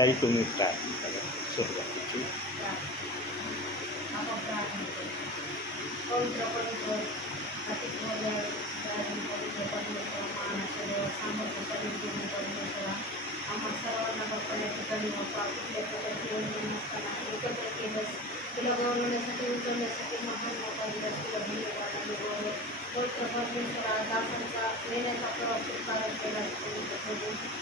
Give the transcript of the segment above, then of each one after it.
ताई तुम्ही प्रार्थना करा सुरुवातीची. पवित्र पवित्र अतिमोल्या पवित्र परमेश्वर महानाच्या देवा सामर्थ्य परमेश्वरा आम्हा सर्वांना बाप्पा या ठिकाणी बाप्पा कुठल्या प्रकारची योजना नसताना एकत्र केलंस तुला गौरवण्यासाठी उचलण्यासाठी महान मोठा दिलास तुला धन्यवाद आणि गौरव. पवित्र परमेश्वरा दासांचा येण्याचा प्रवास स्वीकारत केला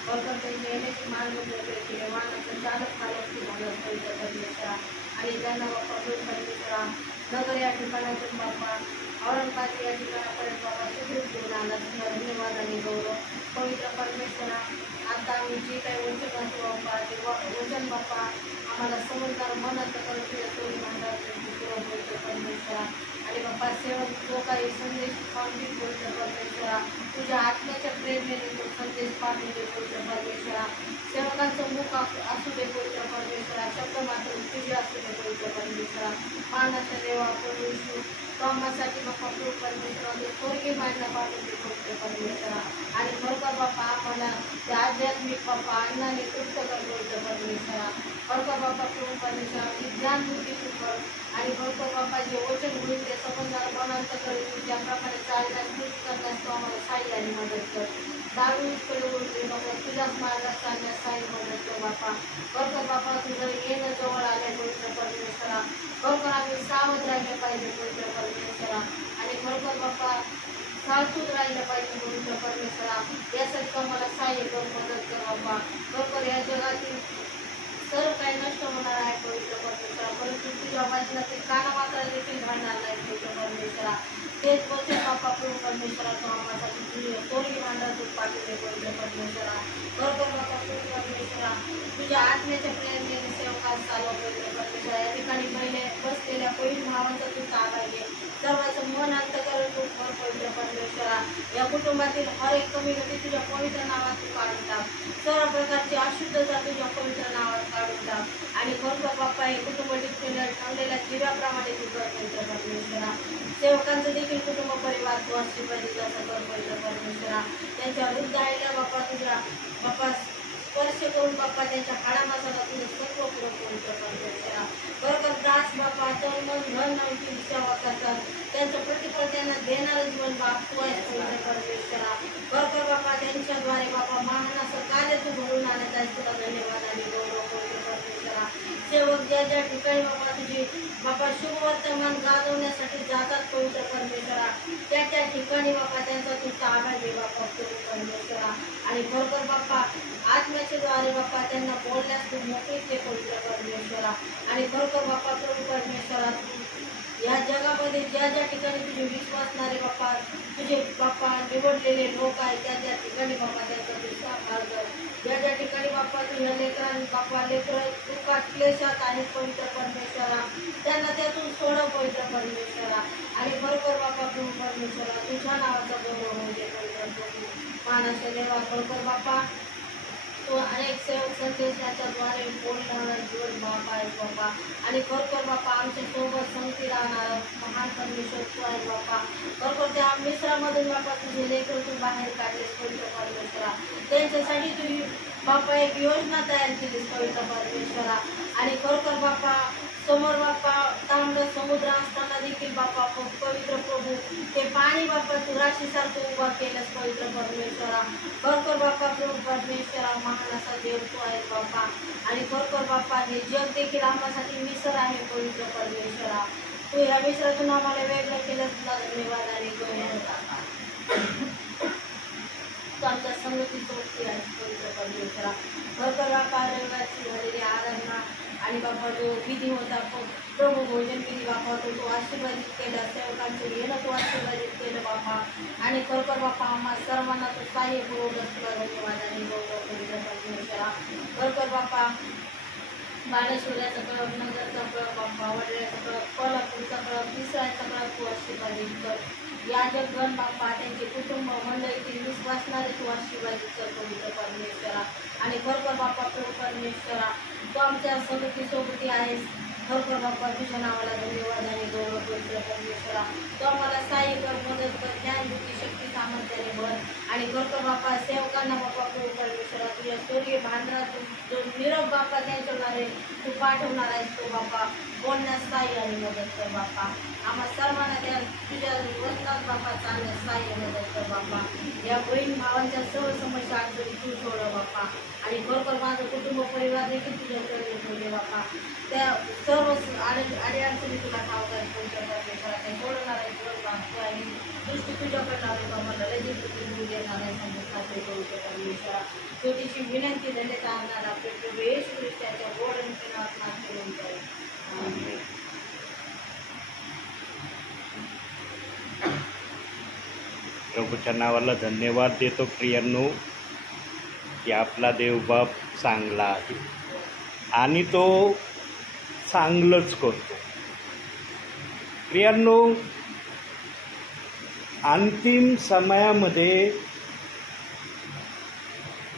बरोबर त्यांच्या येण्याची मार्ग मोकळे केले वाहनाचं चालक चालक झालं पवित्र परमेश्वरा आणि त्यांना बाप्पा परमेश्वरा नगर या ठिकाणातून बाप्पा औरंगाबाद या ठिकाणापर्यंत बाबा सुखरूप घेऊन आला तुला धन्यवाद आणि गौरव. पवित्र परमेश्वरा आता आम्ही जे काही वचन असतो बाप्पा ते वचन बाप्पा आम्हाला समजदार मनात करून तुझ्या तोडी मंडळात पवित्र परमेश्वरा आणि बाप्पा सेवक जो काही संदेश पाठवतील पवित्र परमेश्वरा तुझ्या आत्म्याच्या प्रेरणेने तो संदेश पाठवते पवित्र परमेश्वरा. सेवकांचं मुख असू दे पवित्र परमेश्वरा शब्द मात्र तुझे असू दे पवित्र परमेश्वरा. मानाच्या देवा परमेश्वर कामासाठी बाप्पा प्रभू परमेश्वरा स्वर्गीय मायला पाठवते पवित्र परमेश्वरा आणि खरोखर बाप्पा आम्हाला ते आध्यात्मिक बाप्पा अन्नाने तृप्त कर पवित्र परमेश्वरा. खरोखर बाप्पा प्रभू परमेश्वरा ज्ञान बुद्धी तू कर आणि खरोखर बाप्पा जे वचन होईल ते समजदार मनांत करून ज्याप्रकारे चालण्यास कृती करण्यास तो आम्हाला साई आणि मदत कर. दारूकडे बोलते बाबा तुझ्याच मार्गात चालण्यास साई मदत कर बाप्पा. खरोखर बाप्पा तुझं येणं जवळ आले पवित्र परमेश्वरा. खरोखर आम्ही सावध राहिलं पाहिजे पवित्र परमेश्वरा आणि खरोखर बाप्पा सासूद राहिलं पाहिजे पवित्र परमेश्वरा. यासाठी आम्हाला सहाय्य कर मदत कर बाप्पा. खरोखर या जगातील सर्व काही नष्ट होणार आहे पवित्र परमेश्वरा परंतु तुझ्या वचनाचे काना मात्र देखील घडणार नाही पवित्र परमेश्वरा. तेच वचन बाप्पा प्रभू परमेश्वरा तो आम्हासाठी तुझे तोडगी मांडा पाठवले पवित्र परमेश्वरा. खरोखर बाप्पा प्रभू परमेश्वरा तुझ्या आत्म्याच्या प्रेरणेने सेवकास चालव पवित्र परमेश्वरा. या ठिकाणी पहिले बसलेल्या पहिली भावांचा तू ताबा घे सर्वांचं मन अंतकरण तू कर पवित्र परमेश्वरा. या कुटुंबातील हर एक कम्युनिटी तुझ्या पवित्र नावात तू काढून टाक. सर्व प्रकारची अशुद्धता तुझ्या पवित्र नावात काढून टाक आणि खरोखर बाप्पा हे कुटुंब ठेवलेल्या दिव्याप्रमाणे तू कर पवित्र परमेश्वरा. सेवकांचं देखील कुटुंब परिवार तू आशीर्वादित असं कर पवित्र परमेश्वरा. त्यांच्या वृद्ध आईला बाप्पा तुझ्या बाप्पा स्पर्श करून बाप्पा त्यांच्या हाडामासाला तुझं सर्व पूर्ण पवित्र परमेश्वरा. खरोखर दास बाप्पा तन मन धन नवची सेवा करतात त्यांचं प्रतिफळ त्यांना देणारं जीवन बाप तू आहेस पवित्र परमेश्वरा. खरोखर बाप्पा त्यांच्याद्वारे बाप्पा महान असं कार्य तू घडून आणत आहेस तुला धन्यवाद आणि गौरव पवित्र परमेश्वरा. सेवक ज्या ज्या ठिकाणी बाप्पा तुझी बाप्पा शुभ वर्तमान गाजवण्यासाठी जातात पवित्र परमेश्वरा त्या त्या ठिकाणी बाप्पा त्यांचा तू ताबा घे बाप्पा प्रभू परमेश्वरा. आणि खरोखर बाप्पा आत्म्याच्या द्वारे बाप्पा त्यांना बोलण्यास तू मोकळी दे पवित्र परमेश्वरा. आणि खरोखर बाप्पा प्रभू परमेश्वरा या जगामध्ये ज्या ज्या ठिकाणी तुझे विश्वासणारे बाप्पा तुझे बाप्पा निवडलेले लोक आहेत त्या त्या ठिकाणी बाप्पा त्यांचा तू साकार कर. ज्या ज्या ठिकाणी बाप्पा तुझ्या लेकरांनी बाप्पा लेकरं दुःखात क्लेशात आहेत पवित्र परमेश्वरा त्यांना त्यातून सोडव पवित्र परमेश्वरा. आणि खरोखर बाप्पा प्रभू परमेश्वरा तुझ्या नावाचा गौरव होऊ दे पवित्र प्रभू मानाच्या देवा. खरोखर बाप्पा तो अनेक सेवक संदेशाच्याद्वारे बोलणारा जीवन बाप आहे बाप्पा आणि खरोखर बाप्पा आमच्या सोबत संगती राहणारा महान परमेश्वर तू आहे बाप्पा. खरोखर त्या मिश्रामधून बाप्पा तुझे लेकर तू बाहेर काढलेस पवित्र परमेश्वरा. त्यांच्यासाठी तुझी बाप्पा एक योजना तयार केलीस पवित्र परमेश्वरा. आणि खरोखर बाप्पा समोर बाप्पा तांबडं समुद्र असताना देखील बाप्पा पवित्र प्रभू ते पाणी बाप्पा तू राशीसारखं उभा केलंस पवित्र परमेश्वरा. खरोखर बाप्पा प्रभू परमेश्वरा महान असा देव तू आहेस बाप्पा. आणि खरोखर बाप्पा हे जग देखील आम्हासाठी मिसर आहे पवित्र परमेश्वरा. तू ह्या मिसरातून आम्हाला वेगळं केलं तुला धन्यवाद आणि गौरव. तू आमच्या संगती सोबती आहेस पवित्र परमेश्वरा. खरोखर बाप्पा रविवारची झालेली आराधना आणि बाप्पा जो विधी होता प्रभू भोजन विधी बाप्पा तो आशीर्वादित केला सेवकांचं येणं तो आशीर्वादित केलं बाप्पा. आणि खरोखर बाप्पा आम्हा सर्वांना तो सहाय्य पुरवलं तुला धन्यवाद आणि गौरव पवित्र परमेश्वरा. खरोखर बाप्पा बालेश्वराचा कळप नगरचा कळप बाप्पा वडिलाचा कळप कोल्हापूरचा कळप तिसऱ्याचा कळप तू आशीर्वादित कर. या जगगण बाप्पा त्यांचे कुटुंब मंडळीतील विश्वासणारे तू आशीर्वादित कर पवित्र परमेश्वरा. आणि खरोखर बाप्पा प्रभू परमेश्वरा तू आमच्या सोबती आहेस. खरोखर बाप्पा तुझ्या नावाला धन्यवाद आणि गौरव पवित्र परमेश्वरा. तो आम्हाला सहाय्य कर मदत कर ज्ञान बुद्धी शक्ती सामर्थ्याने भर. आणि करतो बाप्पा सेवकांना बाप्पा प्रभू परमेश्वरा तुझ्या स्वर्गीय भांडरात जो निरोप बाप्पा त्यांच्यावर आहे तू पाठवणार आहेस तो बाप्पा बोलण्यास सहाय्य आणि मदत कर बाप्पा आम्हा सर्वांना त्या तुझ्या वचनात बाप्पा चालण्यास सहाय्य मदत कर बाप्पा या बहीण भावांच्या सर्व समस्या अडचणी तू सोडव बाप्पा आणि खरोखर माझं कुटुंब परिवार देखील तुझ्याकडे ठेवले बाप्पा त्या सर्व अडचणी तुला ठाऊक आहेत तुमच्या परमेश्वरा ते सोडणार आहे दृष्टी तुझ्याकडे लावली बाबा लगेच तू देणार आहे समजून खात्री करू परमेश्वरा छोटीशी विनंती धन्यत आणणार आपले प्रभू येशू ख्रिस्ताच्या गोड आणि नावात करून जाईल. प्रभूच्या नावाला धन्यवाद देतो प्रियांनो की आपला देवबाप चांगला आहे आणि तो चांगलंच करतो. प्रियांनो, अंतिम समयामध्ये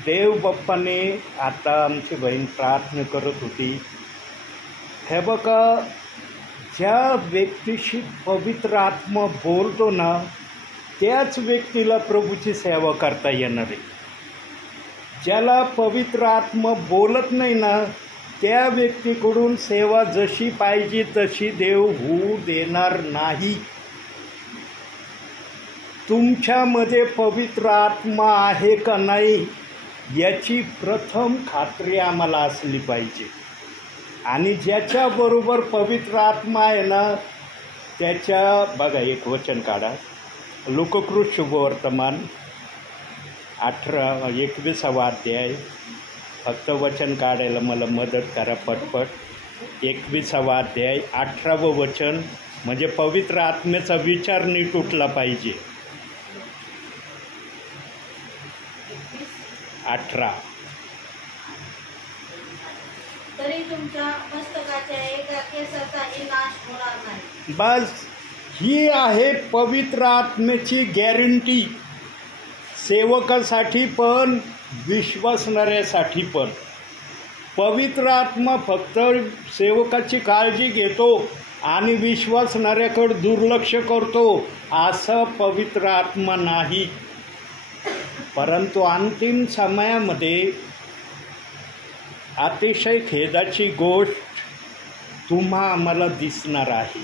देवबाप्पाने आता आमची बहीण प्रार्थना करत होती, हे बघा ज्या व्यक्तीशी पवित्र आत्मा बोलतो ना त्याच व्यक्तीला प्रभूची सेवा करता येणार आहे. ज्याला पवित्र आत्मा बोलत नाही ना त्या व्यक्तीकडून सेवा जशी पाहिजे तशी देव होऊ देणार नाही. तुमच्यामध्ये पवित्र आत्मा आहे का नाही याची प्रथम खात्री आम्हाला असली पाहिजे. आणि ज्याच्याबरोबर पवित्र आत्मा आहे ना त्याच्या बघा एक वचन काढा, लोककृत शुभवर्तमान 21वा अध्याय. फक्त वचन काढायला मला मदत करा पटपट. 21वा अध्याय 18वं वचन, म्हणजे पवित्र आत्म्याचा विचार नीट उठला पाहिजे. 18 तरी तुमच्या मस्तकाच्या एका केसाचाही नाश होणार नाही. बस ही आहे पवित्र आत्म्याची गॅरंटी, सेवकासाठी पण विश्वासणाऱ्यासाठी पण. पवित्र आत्मा फक्त सेवकाची काळजी घेतो आणि विश्वासणाऱ्याकडे दुर्लक्ष करतो असा पवित्र आत्मा नाही. परंतु अंतिम समयामध्ये अतिशय खेदाची गोष्ट तुम्हा आम्हाला दिसणार आहे.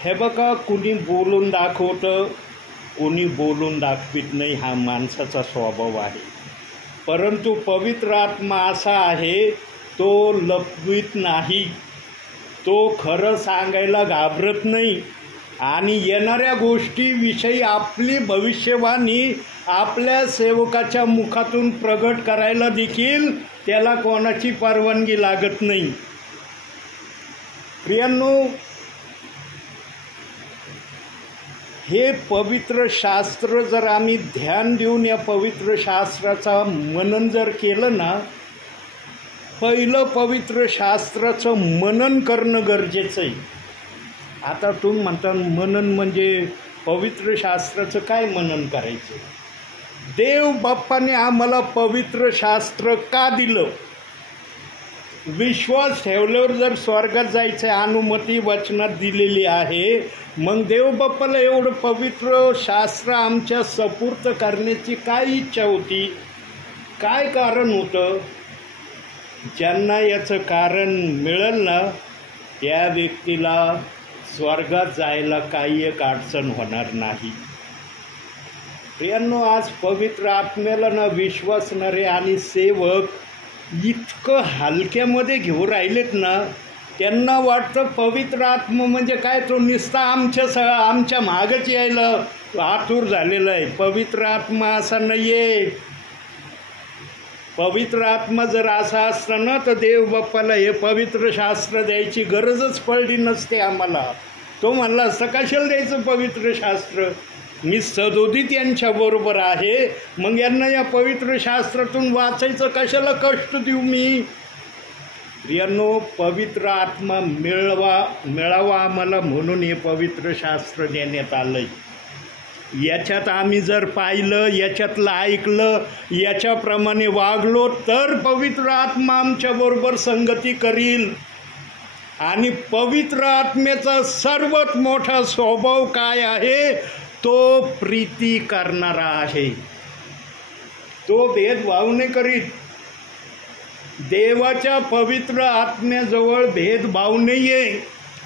हे बघा, कुणी बोलून दाखवतं, कोणी बोलून दाखवित नाही, हा माणसाचा स्वभाव आहे. परंतु पवित्र आत्मा असा आहे, तो लपवित नाही, तो खरं सांगायला घाबरत नाही आणि येणाऱ्या गोष्टीविषयी आपली भविष्यवाणी आपल्या सेवकाच्या मुखातून प्रगट करायला देखील त्याला कोणाची परवानगी लागत नाही. प्रियांनो, हे पवित्र शास्त्र जर आम्ही ध्यान देऊन या पवित्र शास्त्राचा मनन जर केलं ना, पहिलं पवित्र शास्त्राचं मनन करणं गरजेचं आहे. आता तुम्ही म्हणता मनन म्हणजे पवित्र शास्त्राचं काय मनन करायचं? देव बाप्पाने आम्हाला पवित्र शास्त्र का दिलं? विश्वास ठेवल्यावर जर स्वर्गात जायचं अनुमती वचनात दिलेली आहे, मग देव बाप्पाला एवढं पवित्र शास्त्र आमच्या सपूर्त करण्याची काय इच्छा होती? काय कारण होतं? ज्यांना याचं कारण मिळेल ना त्या व्यक्तीला स्वर्गात जायला काही एक अडचण होणार नाही. प्रियांनो, आज पवित्र आत्म्याला ना विश्वासणारे आणि सेवक इतकं हलक्यामध्ये घेऊन राहिलेत ना, त्यांना वाटतं पवित्र आत्मा म्हणजे काय, तो नुसता आमच्या मागच यायला आतुर झालेला आहे. पवित्र आत्मा असा नाही आहे. पवित्र आत्मा जर असा असता ना तर देव बाप्पाला हे पवित्र शास्त्र द्यायची गरजच पडली नसते आम्हाला. तो म्हणला असता कशाला द्यायचं पवित्र शास्त्र, मी सदोदित यांच्याबरोबर आहे, मग यांना या पवित्र शास्त्रातून वाचायचं कशाला कष्ट देऊ मी? प्रियांनो, पवित्र आत्मा मिळावा आम्हाला म्हणून हे पवित्र शास्त्र देण्यात आलं आहे. याच्यात आम्ही जर पाहिलं, याच्यातलं ऐकलं, याच्याप्रमाणे वागलो तर पवित्र आत्मा आमच्याबरोबर संगती करील. आणि पवित्र आत्म्याचा सर्वात मोठा स्वभाव काय आहे? तो प्रीती करणारा आहे. तो भेदभाव नाही करीत. देवाच्या पवित्र आत्म्याजवळ भेदभाव नाही आहे.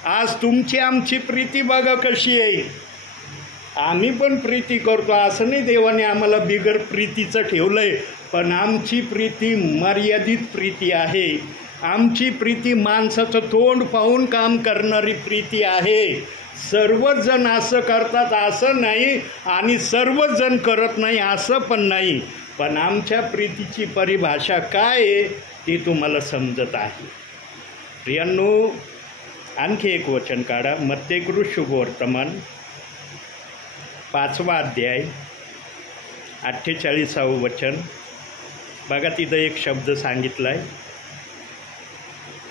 आज तुमची आमची प्रीती बघा कशी आहे. आम्ही पण प्रीती करतो, असं नाही देवाने आम्हाला बिगर प्रीतीचं ठेवलंय, पण आमची प्रीती मर्यादित प्रीती आहे. आमची प्रीती माणसाचं तोंड पाहून काम करणारी प्रीती आहे. सर्वच जण असं करतात असं नाही, आणि सर्वच जण करत नाही असं पण नाही. पण आमच्या प्रीतीची परिभाषा काय आहे ती तुम्हाला समजत आहे. प्रियांनो, आणखी एक वचन काढा. मत्तेकृत शुभवर्तमान 5वा अध्याय 48वे वचन बघा. तिथं एक शब्द सांगितला आहे,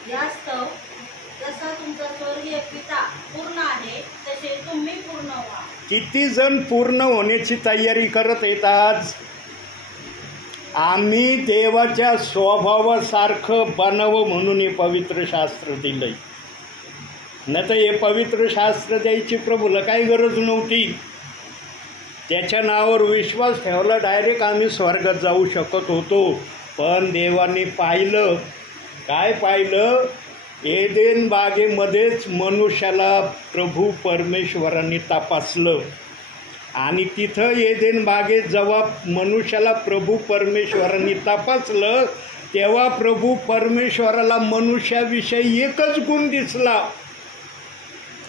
यास्तव जसा तुमचा स्वर्गीय पिता पूर्ण आहे तसे तुम्ही पूर्ण व्हा. किती जण पूर्ण होण्याची तयारी करत येतात. आम्ही देवाच्या स्वभावासारखं बनावं म्हणून हे पवित्र शास्त्र दिलंय. नाही तर हे पवित्र शास्त्र द्यायची प्रभूला काही गरज नव्हती. त्याच्या नावावर विश्वास ठेवला डायरेक्ट आम्ही स्वर्गात जाऊ शकत होतो. पण देवाने पाहिलं, काय पाहिलं? एदेन बागेमध्येच मनुष्याला प्रभू परमेश्वरांनी तपासलं. आणि तिथं एदेन बागेत जेव्हा मनुष्याला प्रभू परमेश्वरांनी तपासलं तेव्हा प्रभू परमेश्वराला मनुष्याविषयी एकच गुण दिसला.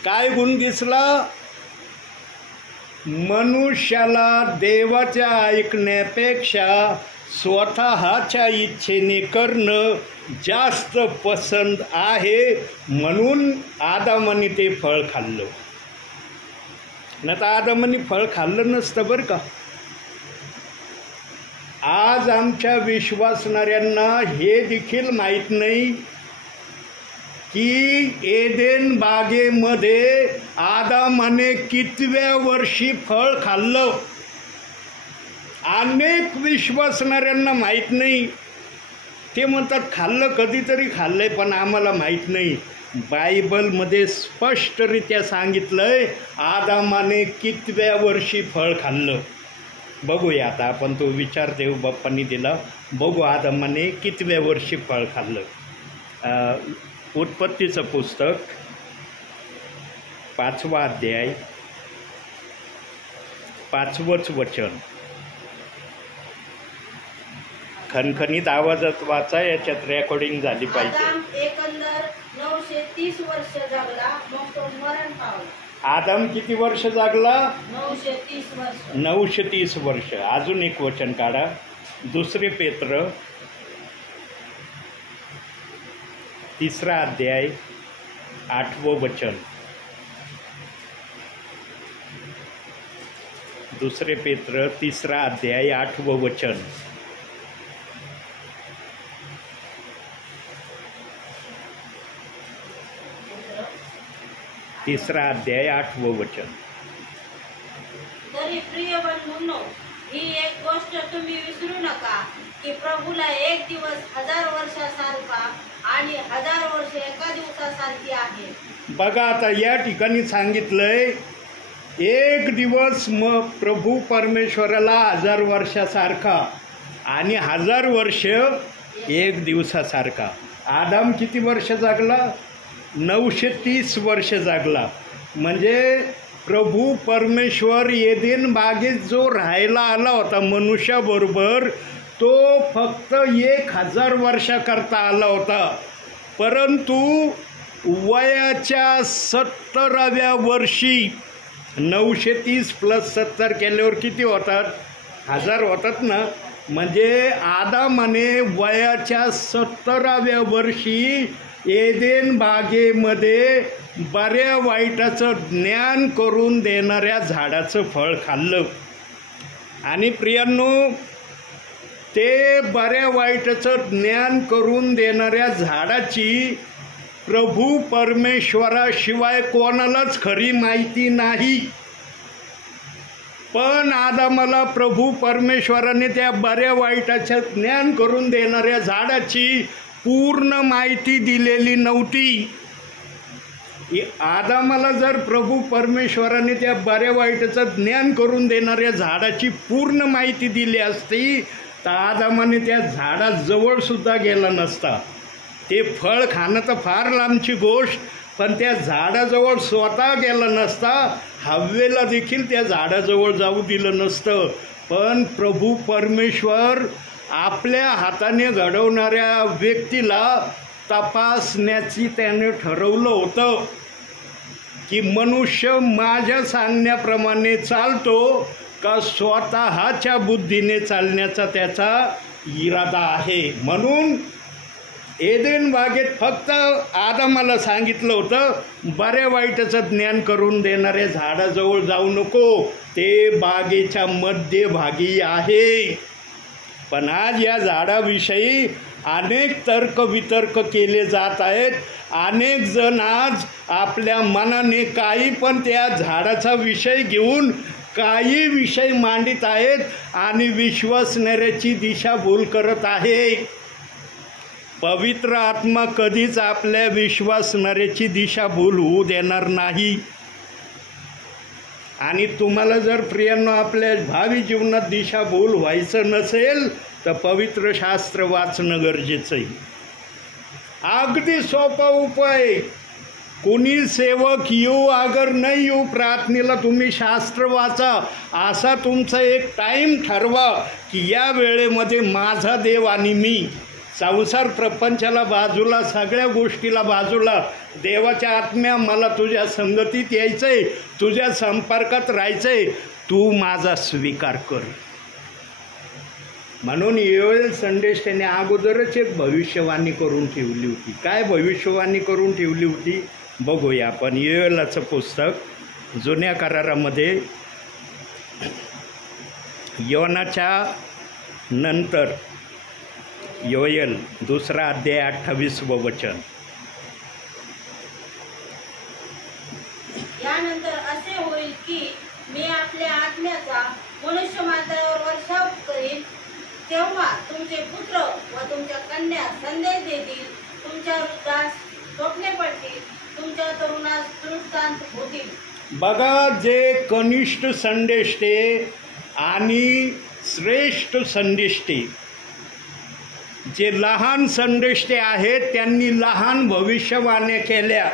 काय गुण दिसला? मनुष्याला देवाच्या ऐकण्यापेक्षा स्वतःच्या इच्छेने करणं जास्त पसंत आहे, म्हणून आदामाने ते फळ खाल्लं. नाही तर आदामाने फळ खाल्लं नसतं बरं का. आज आमच्या विश्वासणाऱ्यांना हे देखील माहीत नाही की एदेन बागेमध्ये आदामाने कितव्या वर्षी फळ खाल्लं. अनेक विश्वासणाऱ्यांना माहीत नाही. ते म्हणतात खाल्लं, कधीतरी खाल्लंय, पण आम्हाला माहीत नाही. बायबलमध्ये स्पष्टरित्या सांगितलंय आदामाने कितव्या वर्षी फळ खाल्लं. बघूया आता आपण, तो विचार देव बाप्पांनी दिला. बघू आदामाने कितव्या वर्षी फळ खाल्लं. उत्पत्तीचं पुस्तक 5वा अध्याय 5वंच वचन. खणखणीत आवाजात वाचा, याच्यात रेकॉर्डिंग झाली पाहिजे. आदाम एकंदर 930 वर्ष जगला, मग तो मरण पावला. आदाम किती वर्ष जागला? 930 वर्ष. 930 वर्ष. अजून एक वचन काढा. 2 पेत्र 3रा अध्याय 8वं वचन. 2 पेत्र 3रा अध्याय 8वं वचन. तिसरा अध्याय 8वं वचन. तरी प्रिय बंधूंनो, ही एक गोष्ट तुम्ही विसरू नका की प्रभूला एक दिवस 1000 वर्षासारखा आणि 1000 वर्ष एका दिवसासारखी आहे. बघा आता या ठिकाणी सांगितलंय एक दिवस मग प्रभू परमेश्वराला 1000 वर्षासारखा आणि 1000 वर्ष एक दिवसासारखा. आदाम किती वर्ष जागला? 930 वर्ष जागला. म्हणजे प्रभू परमेश्वर एदेन बागेत जो राहायला आला होता मनुष्याबरोबर, तो फक्त 1000 वर्षाकरता आला होता. परंतु वयाच्या 70व्या वर्षी 930 + 70 केल्यावर किती होतात? 1000 होतात ना. म्हणजे आदामाने वयाच्या 70व्या वर्षी एदेन बागेमध्ये बऱ्या वाईटाचं ज्ञान करून देणाऱ्या झाडाचं फळ खाल्लं. आणि प्रियांनो, ते बऱ्या वाईटाचं ज्ञान करून देणाऱ्या झाडाची प्रभू परमेश्वराशिवाय कोणालाच खरी माहिती नाही. पण आदामाला प्रभू परमेश्वराने त्या बऱ्या वाईटाचं ज्ञान करून देणाऱ्या झाडाची पूर्ण माहिती दिलेली नव्हती. आदामाला जर प्रभू परमेश्वराने त्या बऱ्या वाईटाचं ज्ञान करून देणाऱ्या झाडाची पूर्ण माहिती दिली असती तर आदामाने त्या झाडाजवळ सुद्धा गेला नसता. ते फळ खाणं तर फार लांबची गोष्ट, पण त्या झाडाजवळ स्वतः गेला नसता. हव्वेला देखील त्या झाडाजवळ जाऊ दिलं नसतं. पण प्रभू परमेश्वर आपल्या हाताने घडवणाऱ्या व्यक्तीला तपासण्याची त्याने ठरवलं होतं की मनुष्य माझ्या सांगण्याप्रमाणे चालतो का स्वतःच्या बुद्धीने चालण्याचा त्याचा इरादा आहे. म्हणून एदेन बागेत फक्त आदामाला सांगितलं होतं बऱ्या वाईटाचं ज्ञान करून देणाऱ्या झाडाजवळ जाऊ नको, ते बागेच्या मध्यभागी आहे. पण आज या झाडाविषयी अनेक तर्कवितर्क केले जात आहेत. अनेक जण आज आपल्या मनाने काही पण त्या झाडाचा विषय घेऊन काही विषय मांडित आहेत आणि विश्वासणाऱ्याची दिशाभूल करत आहे. पवित्र आत्मा कधीच आपल्या विश्वासणाऱ्याची दिशाभूल होऊ देणार नाही. आणि तुम्हाला जर प्रियांनो आपल्या भावी जीवनात दिशाभूल व्हायचं नसेल तर पवित्र शास्त्र वाचणं गरजेचं आहे. अगदी सोपा उपाय. कोणी सेवक येऊ अगर नाही येऊ प्रार्थनेला तुम्ही शास्त्र वाचा. असा तुमचा एक टाईम ठरवा की या वेळेमध्ये माझा देव आणि मी, संसार प्रपंचाला बाजूला, सगळ्या गोष्टीला बाजूला, देवाच्या आत्म्या मला तुझ्या संगतीत यायचंय, तुझ्या संपर्कात राहायचंय, तू माझा स्वीकार कर. म्हणून योएल संदेश त्याने अगोदरच एक भविष्यवाणी करून ठेवली होती. काय भविष्यवाणी करून ठेवली होती बघूया आपण. योएलाचं पुस्तक जुन्या करारामध्ये योनाच्या नंतर योएल 2 अध्याय 28 वचन. यानंतर असे होईल की मी आपल्या आत्म्याचा मनुष्य मात्रावर वर्षाव करीन, तेव्हा तुमचे पुत्र व तुमच्या कन्या संदेश देतील, तुमच्या वृद्धास स्वप्ने पडतील, तुमच्या तरुणास दृष्टांत होतील. बघा, जे कनिष्ठ संदेष्टे आणि श्रेष्ठ संदेष्टे, जे लहान संदेष्टे आहेत त्यांनी लहान भविष्यवाण्या केल्या,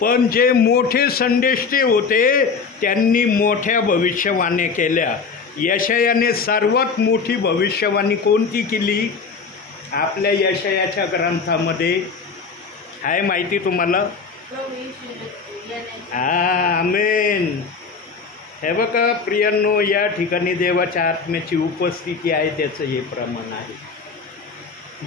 पण जे मोठे संदेष्टे होते त्यांनी मोठ्या भविष्यवाण्या केल्या. यशायाने सर्वात मोठी भविष्यवाणी कोणती केली? आपल्या यशायाच्या ग्रंथामध्ये आहे माहिती तुम्हाला? आमेन. हे बघा प्रियांनो, या ठिकाणी देवाच्या आत्म्याची उपस्थिती आहे, त्याचं हे प्रमाण आहे.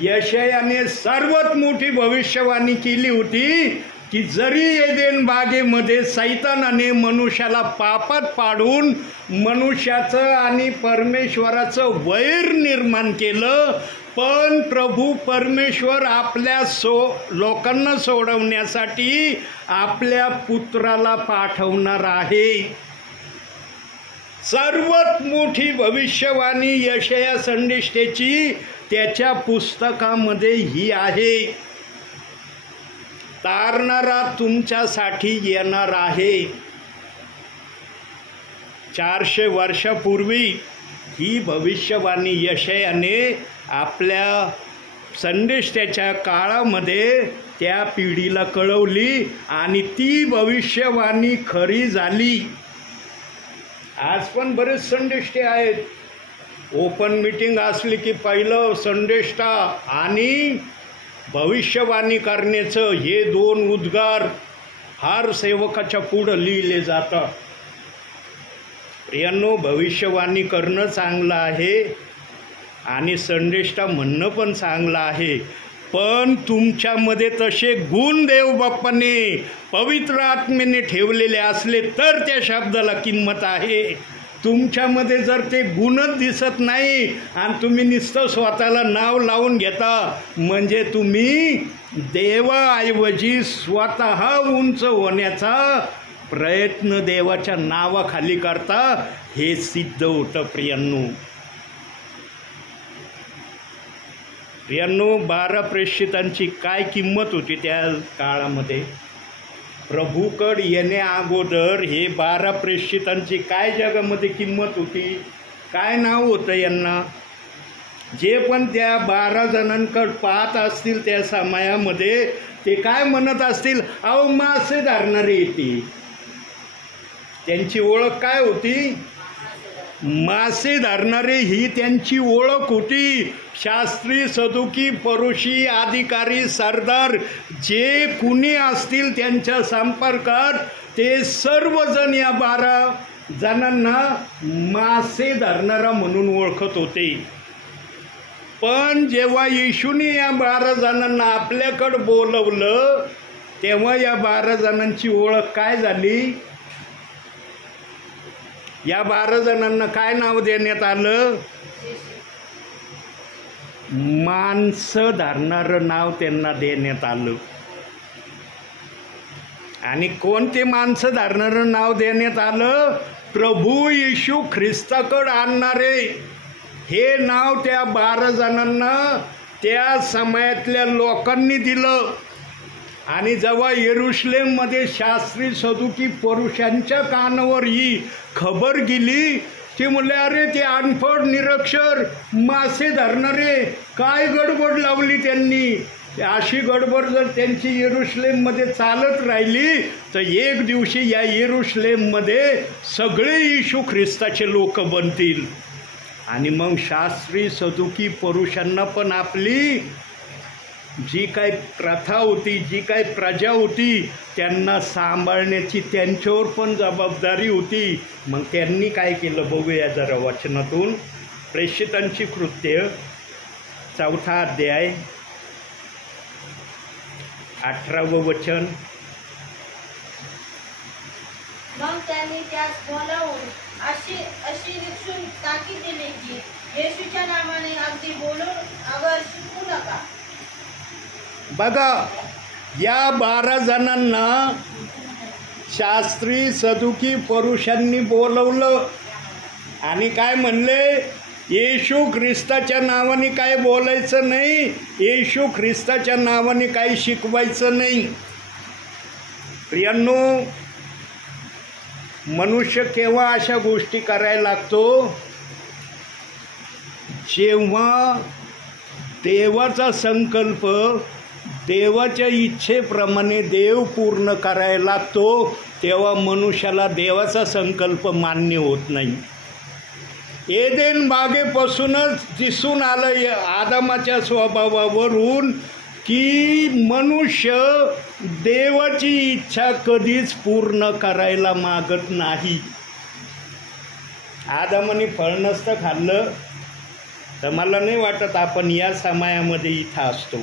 यशायाने सर्वात मोठी भविष्यवाणी केली होती की जरी एदेन बागेमध्ये सैतानाने मनुष्याला पापात पाडून मनुष्याचं आणि परमेश्वराचं वैर निर्माण केलं, पण प्रभू परमेश्वर आपल्या लोकांना सोडवण्यासाठी आपल्या पुत्राला पाठवणार आहे. सर्वात मोठी भविष्यवाणी यशाया संदेष्टेची त्याच्या पुस्तकामध्ये ही आहे. तारणारा तुमच्यासाठी येणार आहे. 400 वर्षापूर्वी ही भविष्यवाणी यशायाने आपल्या संदेष्टाच्या काळामध्ये त्या पिढीला कळवली आणि ती भविष्यवाणी खरी झाली. आज पण बरेच संदेष्टे आहेत. ओपन मीटिंग असली की पहिलं संदेष्टा आणि भविष्यवाणी करण्याचं हे 2 उद्गार फार सेवकाच्या पुढं लिहिले जातात. प्रियांनो, भविष्यवाणी करणं चांगलं आहे आणि संदेष्टा म्हणणं पण चांगलं आहे, पण तुमच्यामध्ये तसे गुण देव बाप्पाने पवित्र आत्मेने ठेवलेले असले तर त्या शब्दाला किंमत आहे. तुमच्यामध्ये जर ते गुणच दिसत नाही आणि तुम्ही नुसतं स्वतःला नाव लावून घेता, म्हणजे तुम्ही देवाऐवजी स्वतः उंच होण्याचा प्रयत्न देवाच्या नावाखाली करता, हे सिद्ध होतं. प्रियांनो 12 प्रेषितांची काय किंमत होती त्या काळामध्ये? प्रभूकड येण्या अगोदर हे 12 प्रेषितांची काय जगामध्ये किंमत होती, काय नाव होतं यांना? जे पण त्या 12 जणांकडे पाहत असतील त्या समयामध्ये ते काय म्हणत असतील? अहो मासे धरणारे येते. त्यांची ओळख काय होती? मासे धरणारे ही त्यांची ओळख होती. शास्त्री, सदुकी, परुषी, अधिकारी, सरदार जे कुणी असतील त्यांच्या संपर्कात ते सर्वजण या 12 जणांना मासे धरणारा म्हणून ओळखत होते. पण जेव्हा येशूने या 12 जणांना आपल्याकडं बोलवलं तेव्हा या 12 जणांची ओळख काय झाली? या 12 जणांना काय नाव देण्यात आलं? माणसं धरणारं नाव त्यांना देण्यात आलं. आणि कोणते माणसं धरणारं नाव देण्यात आलं? प्रभू येशू ख्रिस्ताकडे आणणारे हे नाव त्या 12 जणांना त्या समयातल्या लोकांनी दिलं. आणि जेव्हा यरुशलेममध्ये शास्त्री, सदुकी, परुषांच्या कानावर ही खबर गेली ते म्हणले, अरे ते अनपढ निरक्षर मासे धरणारे काय गडबड लावली त्यांनी. अशी गडबड जर त्यांची यरुशलेममध्ये चालत राहिली तर एक दिवशी या यरुशलेममध्ये सगळे येशू ख्रिस्ताचे लोक बनतील. आणि मग शास्त्री, सदुकी, परुषांना पण आपली जी काही प्रथा होती, जी काही प्रजा होती त्यांना सांभाळण्याची त्यांच्यावर पण जबाबदारी होती. मग त्यांनी काय केलं बघूया जरा वचनातून. प्रेषितांची कृत्य 4था अध्याय 18वं वचन. मग त्यांनी त्यास बोलावून अशी निक्षून ताकीद दिली की येशूच्या नावाने अगदी बोलून अगर शिकू नका. बघा या 12 जणांना शास्त्री, सदुकी, परुषांनी बोलवलं आणि काय म्हणले? येशू ख्रिस्ताच्या नावाने काय बोलायचं नाही, येशू ख्रिस्ताच्या नावाने काही शिकवायचं नाही. प्रियांनो, मनुष्य केव्हा अशा गोष्टी करायला लागतो? जेव्हा देवाचा संकल्प देवाच्या इच्छेप्रमाणे देव पूर्ण करायला लागतो तेव्हा मनुष्याला देवाचा संकल्प मान्य होत नाही. एदेन बागेपासूनच दिसून आलं आदामाच्या स्वभावावरून की मनुष्य देवाची इच्छा कधीच पूर्ण करायला मागत नाही. आदामाने फळ नसतं खाल्लं तर मला नाही वाटत आपण या समयामध्ये इथं असतो.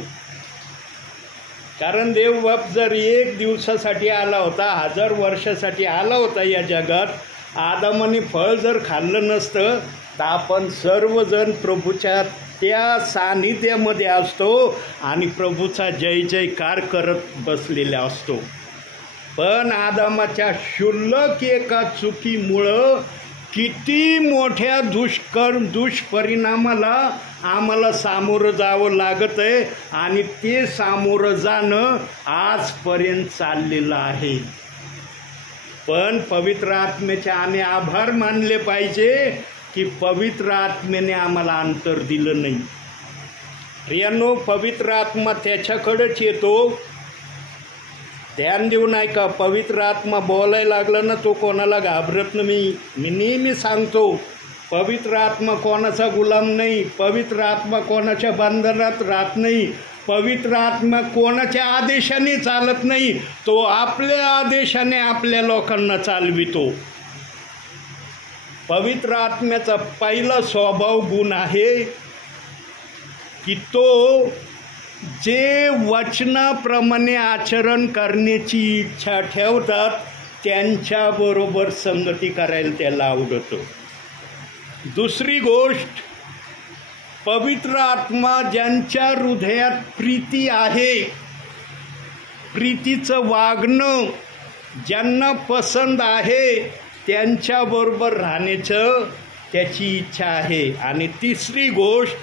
कारण देवबाप जर 1 दिवसासाठी आला होता, 1000 वर्षासाठी आला होता या जगात, आदामाने फळ जर खाल्लं नसतं तर आपण सर्वजण प्रभूच्या त्या सानिध्यामध्ये असतो आणि प्रभूचा जय जयकार करत बसलेला असतो. पण आदामाच्या क्षुल्लक एका चुकीमुळं किती मोठ्या दुष्परिणामाला आम्हाला सामोरं जावं लागत आहे आणि ते सामोरं जाणं आजपर्यंत चाललेलं आहे. पण पवित्र आत्म्याचे आम्ही आभार मानले पाहिजे की पवित्र आत्म्याने आम्हाला अंतर दिलं नाही. प्रियांनो, पवित्र आत्मा त्याच्याकडेच येतो. ध्यान देऊ नाही का? पवित्र आत्मा बोलायला लागला ना तो कोणाला घाबरत नाही. मी नेहमी सांगतो, पवित्र आत्मा कोणाचा गुलाम नाही, पवित्र आत्मा कोणाच्या बंधनात राहत नाही, पवित्र आत्मा कोणाच्या आदेशाने चालत नाही, तो आपल्या आदेशाने आपल्या लोकांना चालवितो. पवित्र आत्म्याचा पहिला स्वभाव गुण आहे की तो जे वचनाप्रमाणे आचरण करण्याची इच्छा ठेवतात त्यांच्याबरोबर संगती करायला त्याला आवडतं. दुसरी गोष्ट, पवित्र आत्मा ज्यांच्या हृदयात प्रीती आहे, प्रीतीचं वागणं ज्यांना पसंत आहे त्यांच्याबरोबर राहण्याचं त्याची इच्छा आहे. आणि तिसरी गोष्ट,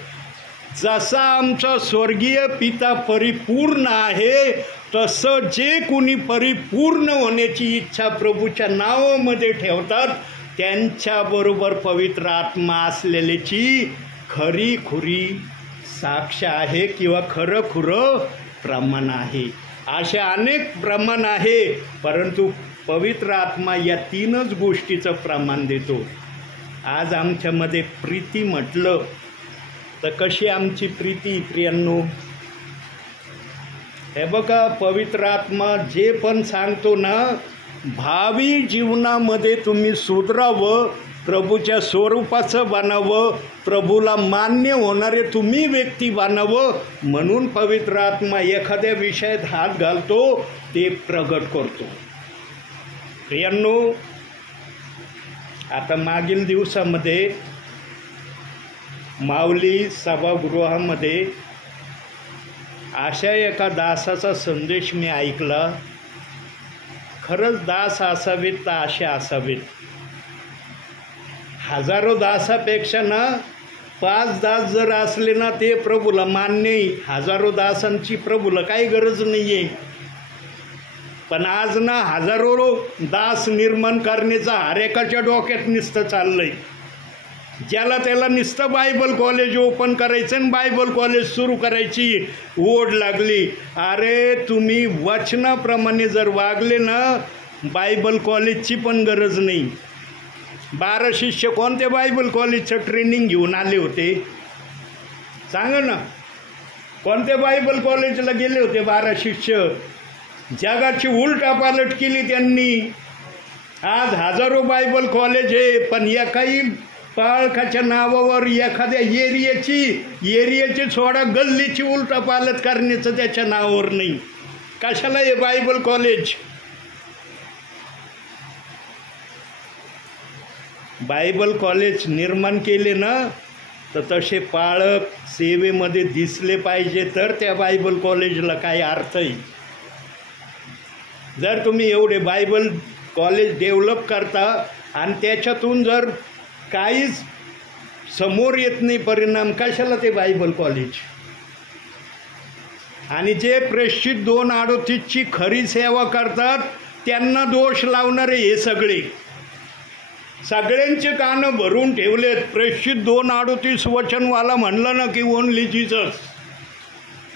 जसा आमचा स्वर्गीय पिता परिपूर्ण आहे तसं जे कोणी परिपूर्ण होण्याची इच्छा प्रभूच्या नावामध्ये ठेवतात त्यांच्याबरोबर पवित्र आत्मा असलेल्याची खरी खुरी साक्ष आहे किंवा खरं खुरं प्रमाण आहे. असे अनेक प्रमाण आहे, परंतु पवित्र आत्मा या तीनच गोष्टीचं प्रमाण देतो. आज आमच्यामध्ये प्रीती म्हटलं तर कशी आमची प्रीती प्रियांनो? हे बघा, पवित्र आत्मा जे पण सांगतो ना, भावी जीवनामध्ये तुम्ही सुधरावं, प्रभूच्या स्वरूपाचं बनावं, प्रभूला मान्य होणारे तुम्ही व्यक्ती बनावं, म्हणून पवित्र आत्मा एखाद्या विषयात हात घालतो, ते प्रगट करतो. प्रियांनो, आता मागील दिवसामध्ये माऊली सभागृहामध्ये अशा एका दासाचा संदेश मी ऐकला. खरंच दास असावेत तर असे असावेत. हजारो दासापेक्षा ना 5 दास जर असले ना ते प्रभूला मान्य आहे. हजारो दासांची प्रभूला काही गरज नाही आहे. पण आज ना हजारो दास निर्माण करण्याचा हरेकाच्या डोक्यात नुसतं चाललंय. ज्याला त्याला नुसतं बायबल कॉलेज ओपन करायचं आणि बायबल कॉलेज सुरू करायची ओढ लागली. अरे तुम्ही वचनाप्रमाणे जर वागले ना, बायबल कॉलेजची पण गरज नाही. 12 शिष्य कोणत्या बायबल कॉलेजचं ट्रेनिंग घेऊन आले होते? सांगा ना, कोणत्या बायबल कॉलेजला गेले होते 12 शिष्य? जगाची उलटापालट केली त्यांनी. आज हजारो बायबल कॉलेज आहे, पण एकाही पाळखाच्या नावावर एखाद्या एरियाची सोडा गल्लीची उलटापालट करण्याचं त्याच्या नावावर नाही. कशाला हे बायबल कॉलेज? बायबल कॉलेज निर्माण केले ना, तर तसे पाळक सेवेमध्ये दिसले पाहिजे, तर त्या बायबल कॉलेजला काय अर्थ आहे. जर तुम्ही एवढे बायबल कॉलेज डेव्हलप करता आणि त्याच्यातून जर काहीच समोर येत नाही परिणाम, कशाला ते बायबल कॉलेज? आणि जे प्रेषित 2:38ची खरी सेवा करतात त्यांना दोष लावणारे हे सगळ्यांचे कानं भरून ठेवलेत. प्रेषित 2:38 वचनवाला म्हणलं ना की ओनली जीसस,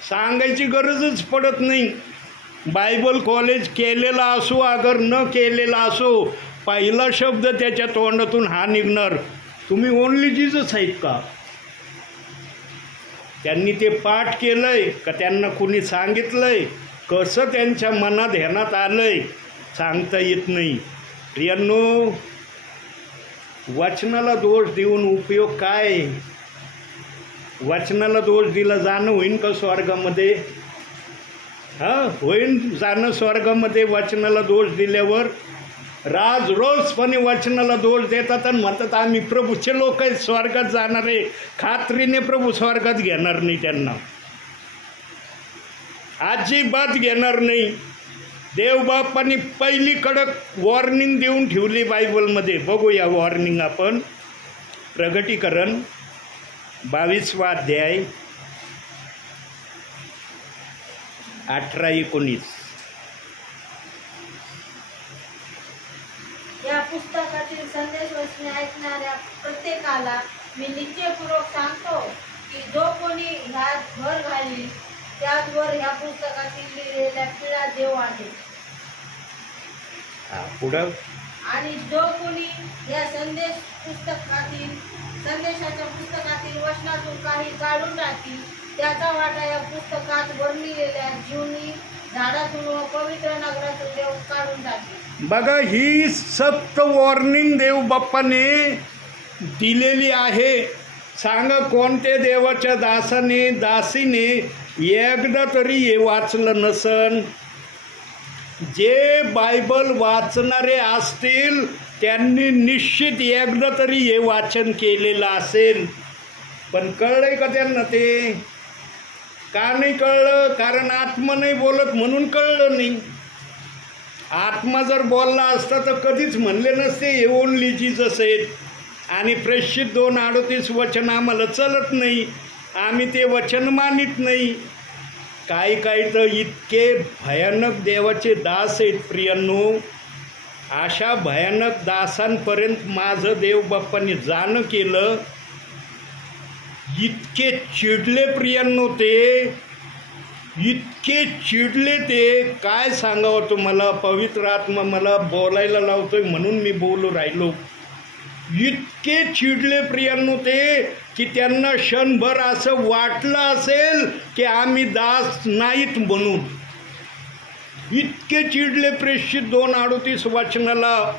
सांगायची गरजच पडत नाही. बायबल कॉलेज केलेला असो अगर न केलेला असो, पहिला शब्द त्याच्या तोंडातून हा निघणार, तुम्ही ओनली जीसस आहेत का? त्यांनी ते पाठ केलंय का त्यांना कुणी सांगितलंय? कसं त्यांच्या मनात ध्यानात आलंय सांगता येत नाही. प्रियांनो, वचनाला दोष देऊन उपयोग काय? वचनाला दोष दिला जाणं होईन का स्वर्गामध्ये? होईन जाणं स्वर्गामध्ये वचनाला दोष दिल्यावर? रोजपणे वचनाला दोष देतात आणि म्हणतात आम्ही प्रभूचे लोक आहेत, स्वर्गात जाणार आहे. खात्रीने प्रभू स्वर्गात घेणार नाही त्यांना, अजिबात घेणार नाही. देवबापांनी पहिली कडक वॉर्निंग देऊन ठेवली बायबलमध्ये. बघूया वॉर्निंग आपण. प्रगटीकरण 22वा अध्याय 18-19. या पुस्तकातील संदेश वचने ऐकणाऱ्या प्रत्येकाला मी निश्चयपूर्वक सांगतो की जो कोणी ह्यात भर घालील त्याचवर ह्या पुस्तकातील लिहिलेल्या पिढा देव आहे. पुढं, आणि जो कोणी या संदेशाच्या पुस्तकातील वचनातून काही काढून टाकील त्याचा वाटा या पुस्तकात वर्णिलेल्या जीवनी झाडातून व पवित्र नगरातून देव काढून टाकील. बघा, ही सक्त वॉर्निंग देव बाप्पाने दिलेली आहे. सांगा, कोणत्या देवाच्या दासीने एकदा तरी हे वाचलं नसन? जे बायबल वाचणारे असतील त्यांनी निश्चित एकदा तरी हे वाचन केलेलं असेल. पण कळलंय का त्यांना? ते का नाही कळलं? कारण आत्मा नाही बोलत म्हणून कळलं नाही. आत्मा जर बोलला असता तर कधीच म्हणले नसते हे ओनली जीसस आहेत. आणि प्रेषित 2:38 वचन आम्हाला चलत नाही, आम्ही ते वचन मानित नाही. काही काही तर इतके भयानक देवाचे दास आहेत प्रियांनो, अशा भयानक दासांपर्यंत माझं देव बाप्पांनी जाणं केलं. इतके चिडले प्रियांनो, ते इतके चिडले, ते काय सांगावं तुम्हाला. पवित्र आत्मा मला बोलायला लावतोय म्हणून मी बोलू राहिलो. इतके चिडले प्रियांनो ते, की त्यांना क्षणभर असं वाटलं असेल की आम्ही दास नाहीत म्हणून. इतके चिडले प्रेषित 2:38 वचनाला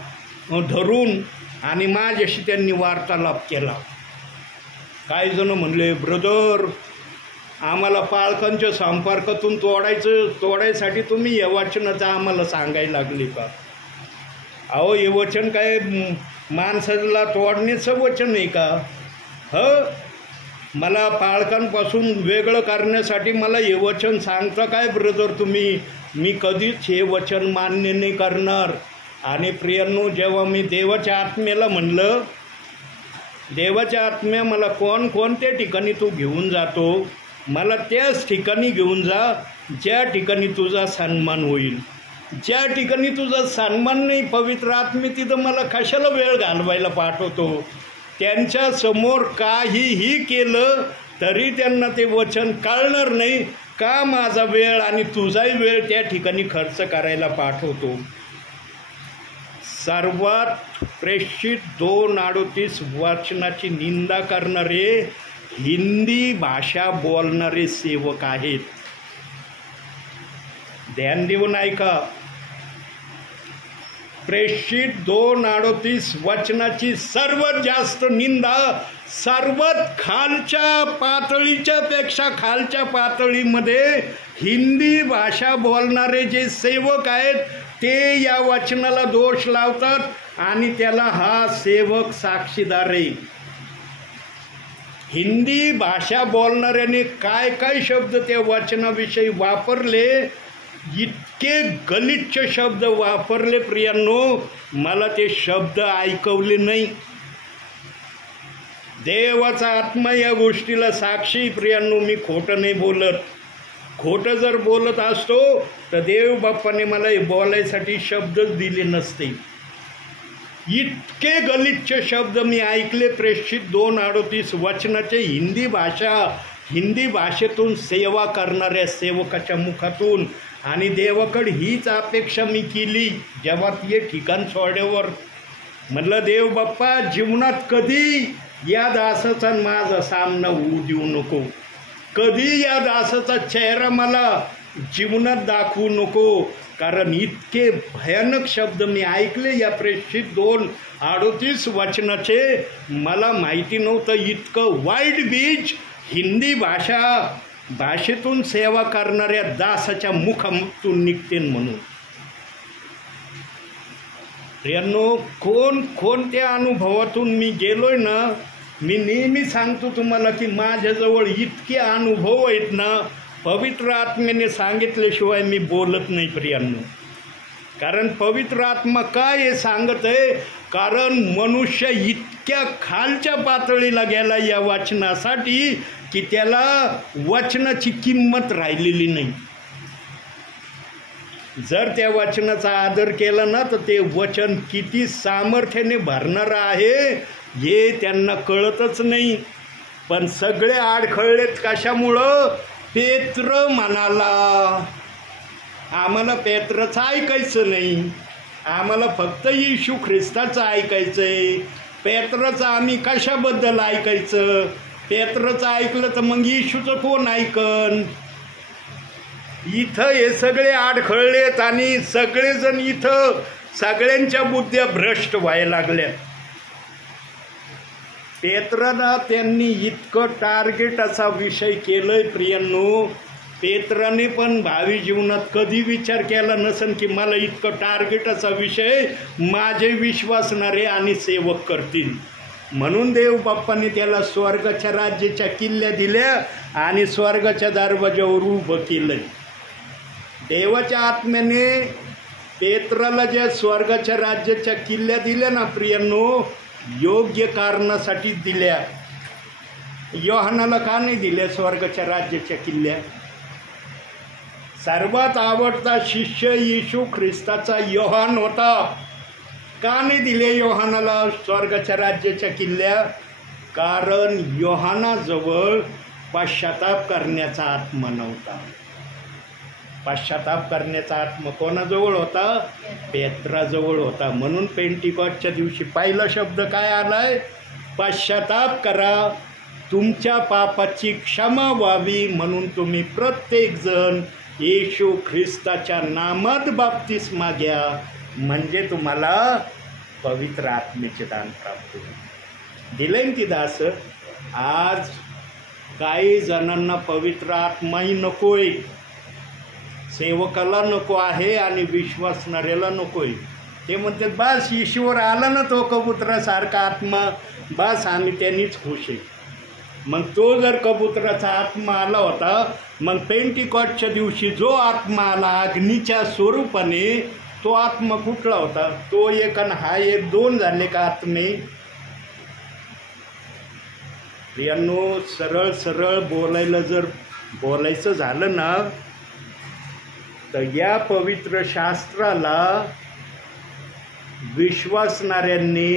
धरून, आणि माझ्याशी त्यांनी वार्तालाप केला. काही जण म्हणले, ब्रदर आम्हाला पालकांच्या संपर्कातून तोडायसाठी तुम्ही या वचनाचं आम्हाला सांगायला लागले का? अहो, हे वचन काय माणसाला तोडण्याचं वचन आहे का? मला पालकांपासून वेगळं करण्यासाठी मला हे वचन सांगता काय ब्रदर तुम्ही? मी कधीच हे वचन मान्य नाही करणार. आणि प्रियांनो, जेव्हा मी देवाच्या आत्म्याला म्हणलं, देवाच्या आत्म्या मला कोणत्या ठिकाणी तू घेऊन जातो, मला त्याच ठिकाणी घेऊन जा ज्या ठिकाणी तुझा सन्मान होईल. ज्या ठिकाणी तुझा सन्मान नाही, पवित्र आत्मे तिथं मला कशाला वेळ घालवायला पाठवतो? त्यांच्या समोर काहीही केलं तरी त्यांना ते वचन कळणार नाही का माझा वेळ आणि तुझाही वेळ त्या ठिकाणी खर्च करायला पाठवतो. सर्वात प्रेषित 2:38 वचनाची निंदा करणारे हिंदी भाषा बोलणारे सेवक आहेत. ध्यान देऊन ऐका. प्रेषित 2:38 वचनाची सर्वात जास्त निंदा सर्वात खालच्या पातळीच्या पेक्षा खालच्या पातळीमध्ये हिंदी भाषा बोलणारे जे सेवक आहेत ते या वचनाला दोष लावतात, आणि त्याला हा सेवक साक्षीदार आहे. हिंदी भाषा बोलणाऱ्याने काय काय शब्द त्या वचनाविषयी वापरले, इतके गलिच्छ शब्द वापरले प्रियांनो, मला ते शब्द ऐकवले नाही. देवाचा आत्मा या गोष्टीला साक्षी प्रियांनो, मी खोटं नाही बोलत. खोटं जर बोलत असतो तर देव बाप्पाने मला हे बोलायसाठी शब्दच दिले नसते. इतके गलिच्छ शब्द मी ऐकले प्रेषित 2:38 वचनाचे हिंदी भाषेतून सेवा करणाऱ्या सेवकाच्या मुखातून. आणि देवाकडे हीच अपेक्षा मी केली जेव्हा ते ठिकाण सोडल्यावर. म्हटलं, देव बाप्पा, जीवनात कधी या दासाचा माझा सामना होऊ देऊ नको. कधी या दासाचा चेहरा मला जीवनात दाखवू नको. कारण इतके भयानक शब्द मी ऐकले या प्रेषित 2:38 वचनाचे. मला माहिती नव्हतं इतकं वाईट बीज हिंदी भाषेतून सेवा करणाऱ्या दासाच्या मुखातून निघते म्हणून. प्रियांनो, कोणत्या अनुभवातून मी गेलोय ना, मी नेहमी सांगतो तुम्हाला की माझ्याजवळ इतके अनुभव आहेत ना, पवित्र आत्म्याने सांगितल्याशिवाय मी बोलत नाही प्रियांनो. कारण पवित्र आत्मा काय हे सांगत आहे, कारण मनुष्य इतक्या खालच्या पातळीला गेला या वचनासाठी की त्याला वचनाची किंमत राहिलेली नाही. जर त्या वचनाचा आदर केला ना तर ते वचन किती सामर्थ्याने भरणारं आहे हे त्यांना कळतच नाही. पण सगळे आडखळलेत कशामुळं? पेत्र म्हणाला, आम्हाला पेत्राचं ऐकायचं नाही, आम्हाला फक्त येशू ख्रिस्ताचं ऐकायचं आहे. पेत्राचं आम्ही कशाबद्दल ऐकायचं? पेत्राचं ऐकलं तर मग येशूचं कोण ऐकन? इथं हे सगळे आडखळलेत आणि सगळेजण इथं सगळ्यांच्या बुद्ध्या भ्रष्ट व्हायला लागल्या. पेत्राला त्यांनी इतकं टार्गेट असा विषय केलंय प्रियांनो, पेत्राने पण भावी जीवनात कधी विचार केला नसन की मला इतकं टार्गेट असा विषय माझे विश्वासणारे आणि सेवक करतील. म्हणून देव बाप्पाने त्याला स्वर्गाच्या राज्याच्या किल्ल्या दिल्या आणि स्वर्गाच्या दरवाजावर उभं केलं. देवाच्या आत्म्याने पेत्राला ज्या स्वर्गाच्या राज्याच्या किल्ल्या दिल्या ना प्रियांनो, योग्य कारणासाठी दिल्या. योहानाला का नाही दिल्या स्वर्गाच्या राज्याच्या किल्ल्या? सर्वात आवडता शिष्य येशू ख्रिस्ताचा योहान होता. का नाही दिले योहानाला स्वर्गाच्या राज्याच्या किल्ल्या? कारण योहानाजवळ पश्चाताप करण्याचा आत्मा नव्हता. पश्चाताप करण्याचा आत्मा कोणाजवळ होता? पेत्राजवळ होता. म्हणून पेंटिकॉस्टच्या दिवशी पहिला शब्द काय आलाय? पश्चाताप करा, तुमच्या पापाची क्षमा व्हावी म्हणून तुम्ही प्रत्येकजण येशू ख्रिस्ताच्या नामात बाप्तिस्मा घ्या, म्हणजे तुम्हाला पवित्र आत्म्याचे दान प्राप्त होईल. दिलंय ती दास. आज काही जणांना पवित्र आत्माही नकोय, सेवकाला नको आहे आणि विश्वासणाऱ्याला नकोय. ते म्हणतात बस ईश्वर आला ना तो कबुतरासारखा आत्मा, बस आम्ही त्यांनीच खुश आहे. मग तो जर कबुतराचा आत्मा आला होता, मग पेंटिकॉस्टच्या दिवशी जो आत्मा आला अग्नीच्या स्वरूपाने, तो आत्मा कुठला होता? तो एक आणि हा एक, दोन झाले का आत्मे? प्रियांनो, सरळ सरळ बोलायचं झालं ना, तर या पवित्र शास्त्राला विश्वासणाऱ्यांनी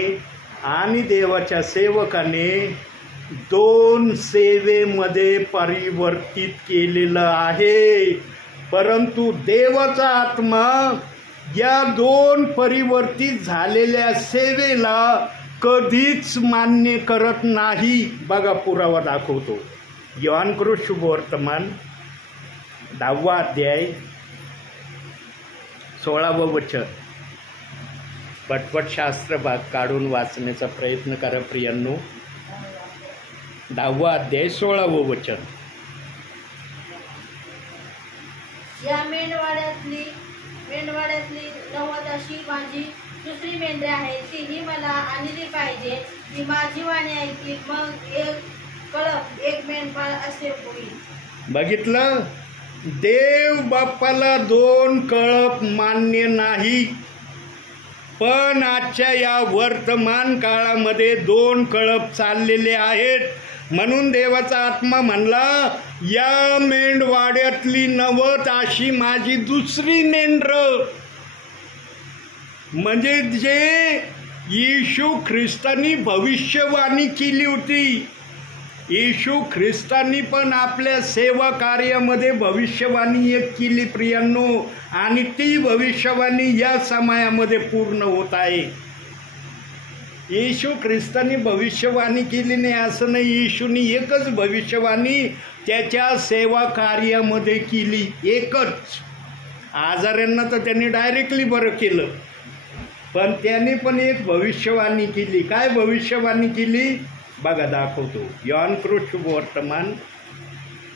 आणि देवाच्या सेवकाने दोन सेवेमध्ये परिवर्तित केलेलं आहे. परंतु देवाचा आत्मा या दोन परिवर्तित झालेल्या सेवेला कधीच मान्य करत नाही. बघा, पुरावा दाखवतो. योहानकृत शुभवर्तमान 10वा अध्याय 16वं वचन. पटपट शास्त्र भाग काढून वाचण्याचा प्रयत्न करा प्रियांनो. 10वा अध्याय 16वं वचन. या मेंढवाड्यातली 90 अशी माझी दुसरी मेंढरे आहे, तीही मला आणली पाहिजे. ती माझी वाणी ऐकली, मग एक कळप एक मेंढपाळ असे होईल. बघितलं, देव बाप्पाला दोन कळप मान्य नाही, पण आजच्या या वर्तमान काळामध्ये दोन कळप चाललेले आहेत. म्हणून देवाचा आत्मा म्हणला, या मेंढवाड्यातली 90 अशी माझी दुसरी मेंढरं. म्हणजे जे येशू ख्रिस्तानी भविष्यवाणी केली होती. येशू ख्रिस्तानी पण आपल्या सेवा कार्यामध्ये भविष्यवाणी एक केली प्रियांनो, आणि ती भविष्यवाणी या समयामध्ये पूर्ण होत आहे. येशू ख्रिस्तानी भविष्यवाणी केली नाही असं नाही. येशूनी एकच भविष्यवाणी त्याच्या सेवा कार्यामध्ये केली, एकच. आजाऱ्यांना तर त्यांनी डायरेक्टली बरं केलं, पण त्याने पण एक भविष्यवाणी केली. काय भविष्यवाणी केली? बघा, दाखवतो. योहानकृत शुभवर्तमान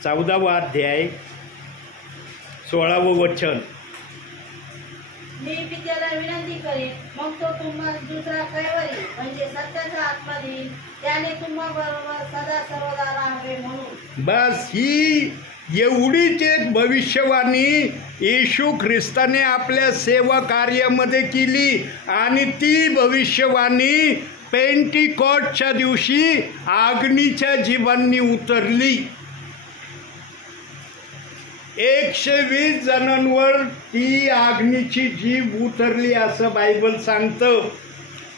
14वा अध्याय 16वं वचन. मी पित्याला विनंती करेन, मग तो तुम्हाला दुसरा कैवारी म्हणजे सत्याचा आत्मा देईल, त्याने तुम्हा बरोबर सदा सर्वदा राहावे म्हणून. बस, ही एवढीच एक भविष्यवाणी येशू ख्रिस्ताने आपल्या सेवा कार्यामध्ये केली, आणि ती भविष्यवाणी पेंटिकॉस्टच्या दिवशी अग्नीच्या जीवांनी उतरली. 120 जणांवर ती अग्नीची जीभ उतरली असं बायबल सांगतं.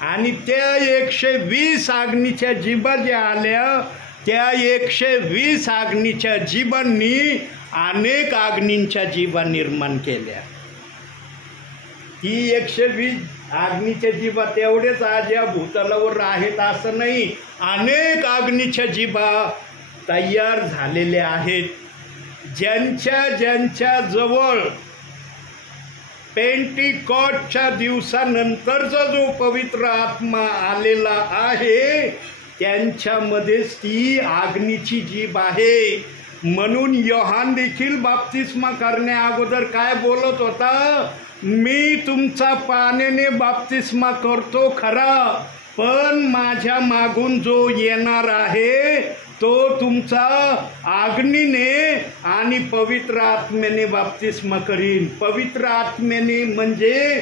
आणि त्या 120 अग्नीच्या जीभा ज्या आल्या, त्या 120 अग्नीच्या जीवांनी अनेक अग्नींच्या जीवा निर्माण केल्या. ती 120 अग्नीच्या जीवा तेवढेच आज या भूतलावर आहेत असं नाही. अनेक अग्नीच्या जीवा तयार झालेल्या आहेत. ज्यांच्या जवळ पेंटिकॉस्टच्या दिवसानंतरचा जो पवित्र आत्मा आलेला आहे, त्यांच्यामध्येच ती अग्नीची जीभ आहे. म्हणून योहान देखील बाप्तिस्मा करण्या अगोदर काय बोलत होता? मी तुमचा पाण्याने बाप्तिस्मा करतो खरा, पण माझ्या मागून जो येणार आहे तो तुमचा अग्नीने आणि पवित्र आत्म्याने बाप्तिस्मा करीन. पवित्र आत्म्याने म्हणजे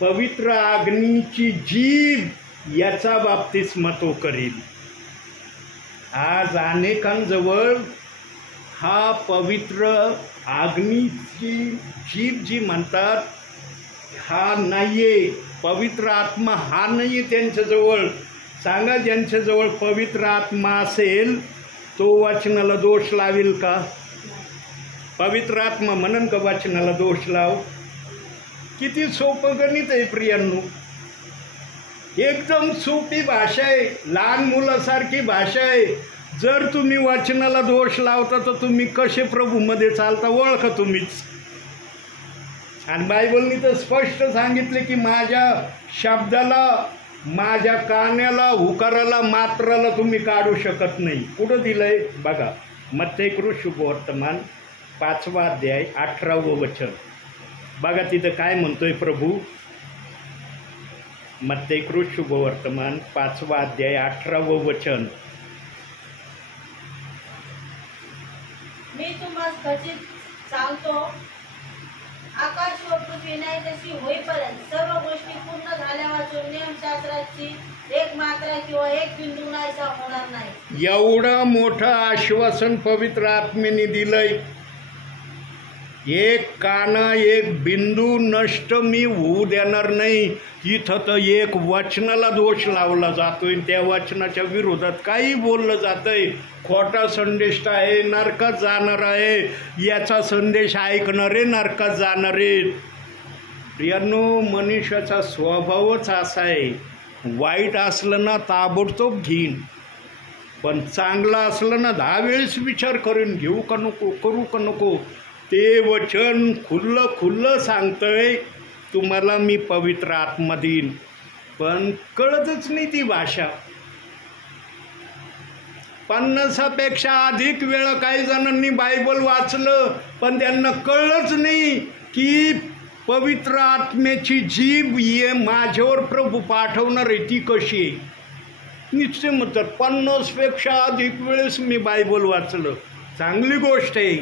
पवित्र अग्नीची जीभ, याचा बाप्तिस्मा तो करील. आज अनेकांजवळ हा पवित्र अग्नीची जीभ जी म्हणतात हा नाही आहे, पवित्र आत्मा हा नाही आहे त्यांच्याजवळ. सांगा, ज्यांच्याजवळ पवित्र आत्मा असेल तो वचनाला दोष लावेल का? पवित्र आत्मा म्हणन का वचनाला दोष लाव? किती सोपं गणित आहे प्रियांनो. एकदम सोपी भाषा आहे, लहान मुलासारखी भाषा आहे. जर तुम्ही वचनाला दोष लावता तर तुम्ही कसे प्रभूमध्ये चालता ओळखा तुम्हीच. आणि बायबलनी तर स्पष्ट सांगितले की माझ्या शब्दाला, माझ्या कानाला, हुकाराला, मात्राला तुम्ही काढू शकत नाही. कुठं दिलंय बघा, मत्तेकृत शुभवर्तमान 5वा अध्याय 18वं वचन. बघा तिथं काय म्हणतोय प्रभू. मत्तेकृत शुभवर्तमान 5वा अध्याय 18वं वचन. मी तुम्हाला खचित सांगतो, आकाश व पृथ्वी नाही तशी होईपर्यंत सर्व गोष्टी पूर्ण झाल्यावाचून नियमशास्त्राची एक मात्रा किंवा एक बिंदू नाहीसा होणार नाही. एवढं मोठं आश्वासन पवित्र आत्मेने दिलंय. एक काना, एक बिंदू नष्ट मी होऊ देणार नाही. इथं तर एक वचनाला दोष लावला जातोय, त्या वचनाच्या विरोधात काही बोललं जातंय. खोटा संदेश आहे, नरकात जाणार आहे, याचा संदेश ऐकणारे नरकात जाणारे. प्रियांनो, मनुष्याचा स्वभावच असा आहे, वाईट असलं ना ताबडतोब घेईन, पण चांगलं असलं ना 10 वेळेस विचार करून घेऊ का नको, करू का नको. ते वचन खुल्लं सांगतंय तुम्हाला मी पवित्र आत्मा देईन, पण कळतच नाही ती भाषा. 50पेक्षा अधिक वेळा काही जणांनी बायबल वाचलं, पण त्यांना कळलंच नाही की पवित्र आत्म्याची जीभ ये माझ्यावर प्रभू पाठवणार आहे ती कशी आहे. निश्चय म्हणतात 50पेक्षा अधिक वेळेस मी बायबल वाचलं. चांगली गोष्ट आहे,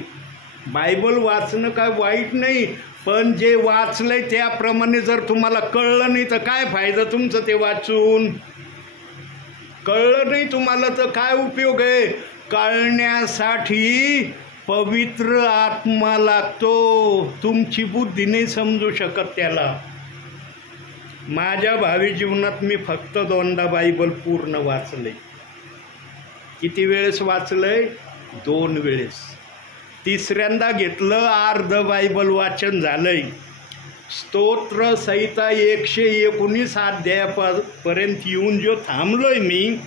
बायबल वाचणं काय वाईट नाही, पण जे वाचलंय त्याप्रमाणे जर तुम्हाला कळलं नाही तर काय फायदा तुमचं ते वाचून. कळलं नाही तुम्हाला तर काय उपयोग आहे. कळण्यासाठी पवित्र आत्मा लागतो, तुमची बुद्धी नाही समजू शकत त्याला. माझ्या भावी जीवनात मी फक्त 2दा बायबल पूर्ण वाचले. किती वेळेस वाचलंय? 2 वेळेस. तिसऱ्यांदा घेतलं, अर्ध बायबल वाचन झालंय. स्तोत्र संहिता 119 अध्यायापर्यंत येऊन जो थांबलोय मी,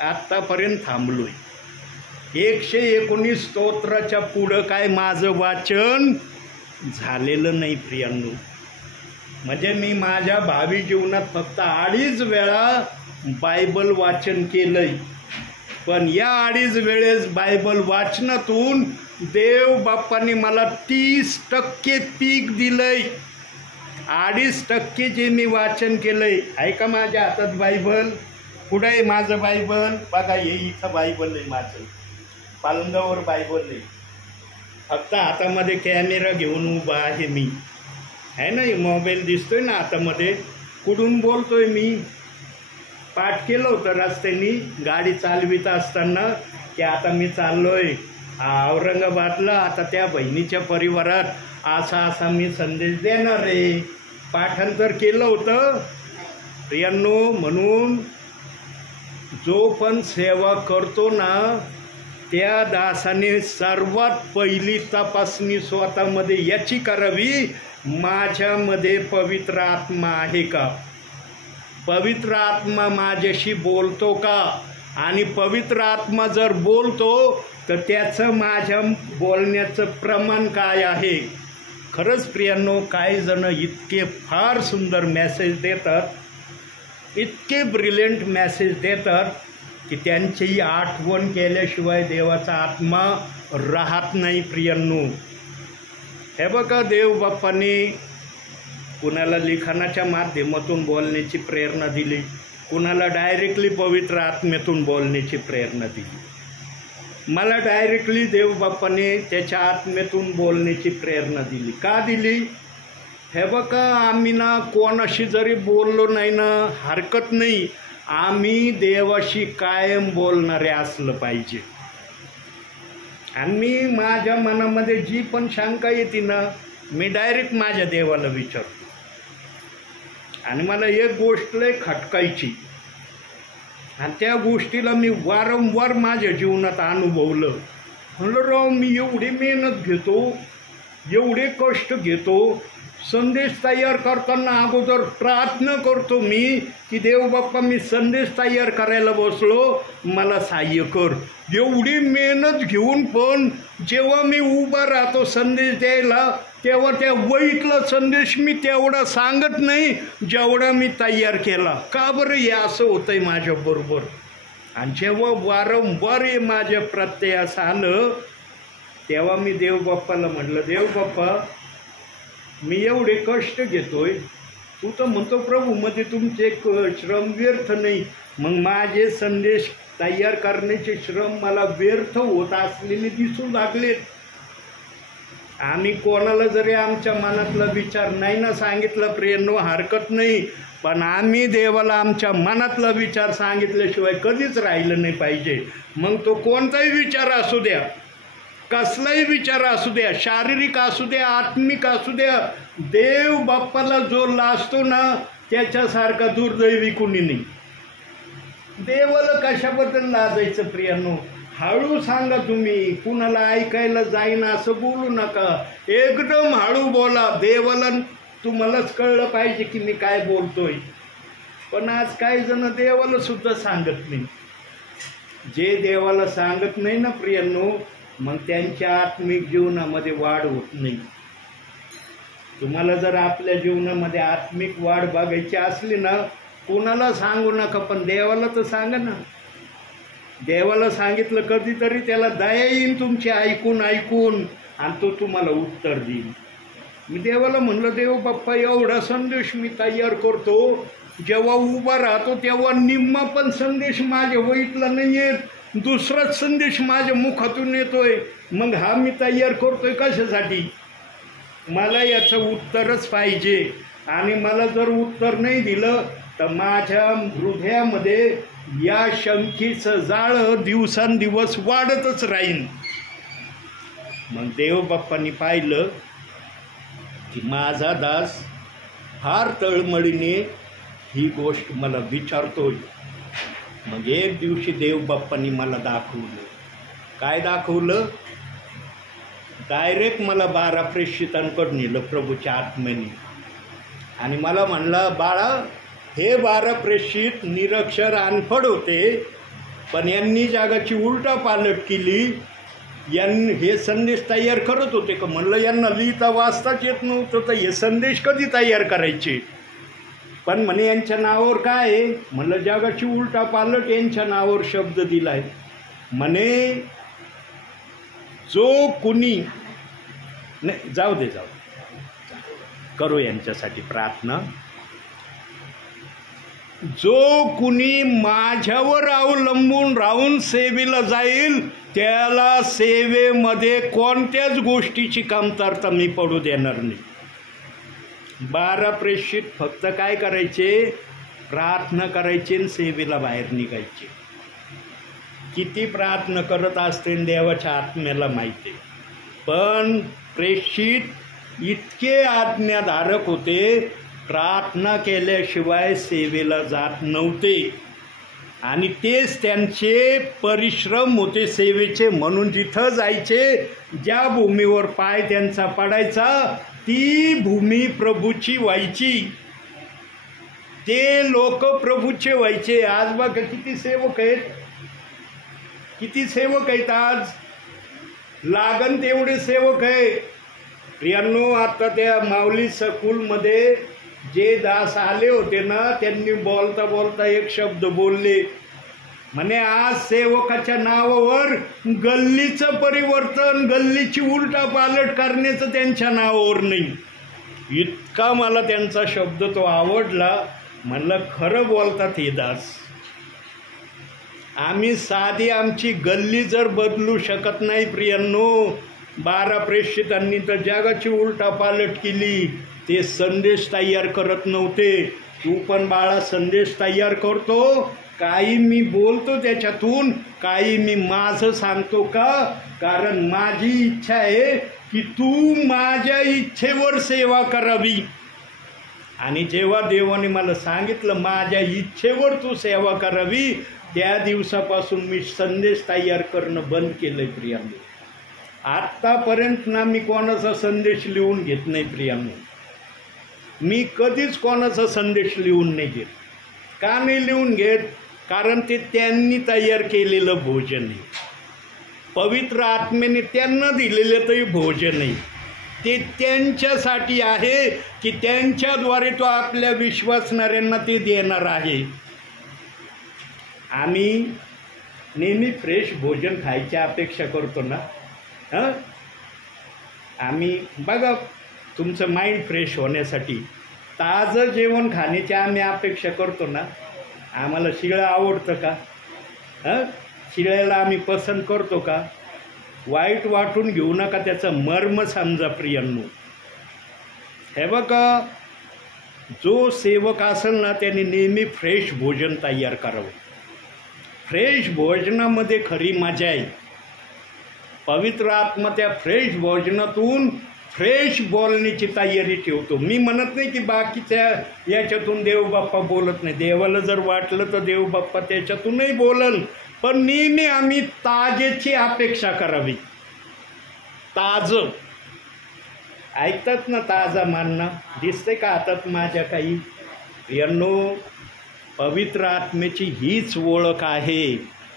आत्तापर्यंत थांबलोय. 119 स्तोत्राच्या पुढं काय माझं वाचन झालेलं नाही प्रियांनो. म्हणजे मी माझ्या भावी जीवनात फक्त 2.5 वेळा बायबल वाचन केलंय. पण या 2.5 वेळेस बायबल वाचनातून देव बाप्पाने मला 30% पीक दिलंय. 2.5% जे मी वाचन केलंय. ऐका, माझ्या हातात बायबल. कुठं आहे माझं बायबल? बघा, हे इथं बायबल आहे माझं, पालंगावर बायबल आहे. फक्त हातामध्ये कॅमेरा घेऊन उभा आहे मी, आहे ना. मोबाईल दिसतोय ना हातामध्ये. कुठून बोलतोय मी? पाठ केलं होतं रस्त्याने गाडी चालवित असताना की आता मी चाललोय औरंगाबादला, आता त्या बहिणीच्या परिवारात असा मी संदेश देणार आहे. पाठांतर केलं होतं प्रियांनो. म्हणून जो पण सेवा करतो ना त्या दासाने सर्वात पहिली तपासणी स्वतःमध्ये याची करावी, माझ्यामध्ये पवित्र आत्मा आहे का? पवित्र आत्मा माझ्याशी बोलतो का? आणि पवित्र आत्मा जर बोलतो तर त्याचं माझ्या बोलण्याचं प्रमाण काय आहे? खरंच प्रियांनो, काही जण इतके फार सुंदर मेसेज देतात, इतके ब्रिलियंट मेसेज देतात की त्यांची आठवण केल्याशिवाय देवाचा आत्मा राहत नाही प्रियांनो. हे बघा, देव बाप्पाने कुणाला लिखाणाच्या माध्यमातून बोलण्याची प्रेरणा दिली, कुणाला डायरेक्टली पवित्र आत्म्यातून बोलण्याची प्रेरणा दिली. मला डायरेक्टली देव बाप्पाने त्याच्या आत्म्यातून बोलण्याची प्रेरणा दिली. का दिली? हे बघा, आम्ही ना कोणाशी जरी बोललो नाही ना हरकत नाही, आम्ही देवाशी कायम बोलणारे असलं पाहिजे. आणि मी माझ्या मनामध्ये जी पण शंका येते ना, मी डायरेक्ट माझ्या देवाला विचारतो. आणि मला एक गोष्ट लय खटकायची, आणि त्या गोष्टीला मी वारंवार माझ्या जीवनात अनुभवलं. म्हणलं राव, मी एवढी मेहनत घेतो, एवढे कष्ट घेतो, संदेश तयार करताना अगोदर प्रार्थना करतो मी की देव बाप्पा, मी संदेश तयार करायला बसलो, मला सहाय्य कर. एवढी मेहनत घेऊन पण जेव्हा मी उभा राहतो संदेश द्यायला, तेव्हा त्या वहीतला संदेश मी तेवढा सांगत नाही जेवढा मी तयार केला. का बरं हे असं होतंय माझ्याबरोबर? आणि जेव्हा वारंवार हे माझ्या प्रत्ययास आलं, तेव्हा मी देव बाप्पाला म्हटलं, देव बाप्पा, मी एवढे कष्ट घेतोय, तू तर म्हणतो प्रभू मध्ये तुमचे श्रम व्यर्थ नाही. मग माझे संदेश तयार करण्याचे श्रम मला व्यर्थ होत असलेले दिसू लागलेत. आम्ही कोणाला जरी आमच्या मनातला विचार नाही ना सांगितला प्रियांनो, हरकत नाही, पण आम्ही देवाला आमच्या मनातला विचार सांगितल्याशिवाय कधीच राहिलं नाही पाहिजे. मग तो कोणताही विचार असू द्या, कसलाही विचार असू द्या, शारीरिक असू द्या, आत्मिक असू द्या, देव बाप्पाला जो लाजतो ना, त्याच्यासारखा दुर्दैवी कुणी नाही. देवाला कशाबद्दल लाजायचं प्रियांनो? हळू सांगा तुम्ही, कुणाला ऐकायला जाईना असं बोलू नका, एकदम हळू बोला. देवाला तुम्हालाच कळलं पाहिजे की मी काय बोलतोय. पण आज काही जण देवाला सुद्धा सांगत नाही. जे देवाला सांगत नाही ना प्रियांनो, मग त्यांच्या आत्मिक जीवनामध्ये वाढ होत नाही. तुम्हाला जर आपल्या जीवनामध्ये आत्मिक वाढ बघायची असली ना, कोणाला सांगू नका, पण देवाला तर सांगा ना. देवाला सांगितलं कधीतरी त्याला दया येईल तुमची ऐकून ऐकून, आणि तो तुम्हाला उत्तर देईल. मी देवाला म्हणलं, देव बाप्पा, एवढा संदेश मी तयार करतो, जेव्हा उभा राहतो तेव्हा निम्मा पण संदेश माझ्या वहीतला नाही येत, दुसराच संदेश माझ्या मुखातून येतोय. मग हा मी तयार करतोय कशासाठी? मला याचं उत्तरच पाहिजे. आणि मला जर उत्तर नाही दिलं तर माझ्या हृदयामध्ये या शंकेचं जाळं दिवसांदिवस वाढतच राहील. मग देव बाप्पांनी पाहिलं की माझा दास फार तळमळीने ही गोष्ट मला विचारतोय. मग एक दिवशी देव बाप्पांनी मला दाखवलं. काय दाखवलं? डायरेक्ट मला 12 प्रेषितांकडे नेलं प्रभूच्या आत्म्याने, आणि मला म्हणला, बाळा, हे 12 प्रेषित निरक्षर अनफड होते, पण यांनी जगाची उलटा पालट केली. हे संदेश तयार करत होते का? म्हणलं, यांना लिहिता वाचताच येत नव्हतं, तर हे संदेश कधी तयार करायचे? पण म्हणे यांच्या नावावर काय आहे? म्हणलं, जगाची उलटा पालट यांच्या नावावर शब्द दिलाय. म्हणे जो कुणी नाही, जाऊ दे, करू यांच्यासाठी प्रार्थना. जो कुणी माझ्यावर अवलंबून राहून सेवेला जाईल, त्याला सेवेमध्ये कोणत्याच गोष्टीची कमतरता मी पडू देणार नाही. 12 प्रेषित फक्त काय करायचे? प्रार्थना करायचे आणि सेवेला बाहेर निघायचे. किती प्रार्थना करत असते देवाच्या आत्म्याला माहिती. पण प्रेषित इतके आज्ञाधारक होते, प्रार्थना केल्याशिवाय सेवेला जात नव्हते. आणि तेच त्यांचे परिश्रम होते सेवेचे. म्हणून जिथं जायचे, ज्या भूमीवर पाय त्यांचा पडायचा, ती भूमी प्रभूची व्हायची, ते लोक प्रभूचे व्हायचे. आज बघा किती सेवक आहेत, किती सेवक आहेत आज, लागन तेवढे सेवक आहे. प्रियांनो, आता त्या माऊली स्कूलमध्ये जे दास आले होते ना, त्यांनी बोलता बोलता एक शब्द बोलले. म्हणे, आज सेवकाच्या नावावर गल्लीचं परिवर्तन, गल्लीची उलटा पालट करण्याचं त्यांच्या नावावर नाही. इतका मला त्यांचा शब्द तो आवडला. म्हणलं, खरं बोलतात हे दास. आम्ही साधी आमची गल्ली जर बदलू शकत नाही प्रियांनो, 12 प्रेषितांनी तर जगाची उलटा पालट केली. ते संदेश तयार करत नव्हते. तू पण बाळा संदेश तयार करतो काही मी बोलतो त्याच्यातून, काही मी माझं सांगतो का, कारण माझी इच्छा आहे की तू माझ्या इच्छेवर सेवा करावी. आणि जेव्हा देवाने मला सांगितलं माझ्या इच्छेवर तू सेवा करावी, त्या दिवसापासून मी संदेश तयार करणं बंद केलंय प्रियांनो. आत्तापर्यंत ना मी कोणाचा संदेश लिहून घेत नाही प्रियांनो. मी कधीच कोणाचा संदेश लिहून नाही घेत. का नाही लिहून घेत? कारण ते त्यांनी तयार केलेलं भोजन आहे. पवित्र आत्मेने त्यांना दिलेलं तरी भोजन आहे. ते त्यांच्यासाठी आहे की त्यांच्याद्वारे तो आपल्या विश्वासणाऱ्यांना ते देणार आहे. आम्ही नेहमी फ्रेश भोजन खायची अपेक्षा करतो ना. आम्ही बघा, तुमचं माइंड फ्रेश होण्यासाठी ताजं जेवण खाण्याची आम्ही अपेक्षा करतो ना. आम्हाला शिळं आवडतं का? शिळ्याला आम्ही पसंत करतो का? वाईट वाटून घेऊ नका, त्याचं मर्म समजा प्रियांनो. हे बघा, जो सेवक असेल ना त्याने नेहमी फ्रेश भोजन तयार करावं. फ्रेश भोजनामध्ये खरी मजा आहे. पवित्र आत्मा त्या फ्रेश भोजनातून फ्रेश बोलण्याची तयारी ठेवतो. मी म्हणत नाही की बाकीच्या याच्यातून देवबाप्पा बोलत नाही. देवाला जर वाटलं तर देवबाप्पा त्याच्यातूनही बोलल, पण नेहमी आम्ही ताजेची अपेक्षा करावी. ताजं ऐकतात ना, ताजा मानना दिसते का हातात माझ्या काही? यांनो, पवित्र आत्म्याची हीच ओळख आहे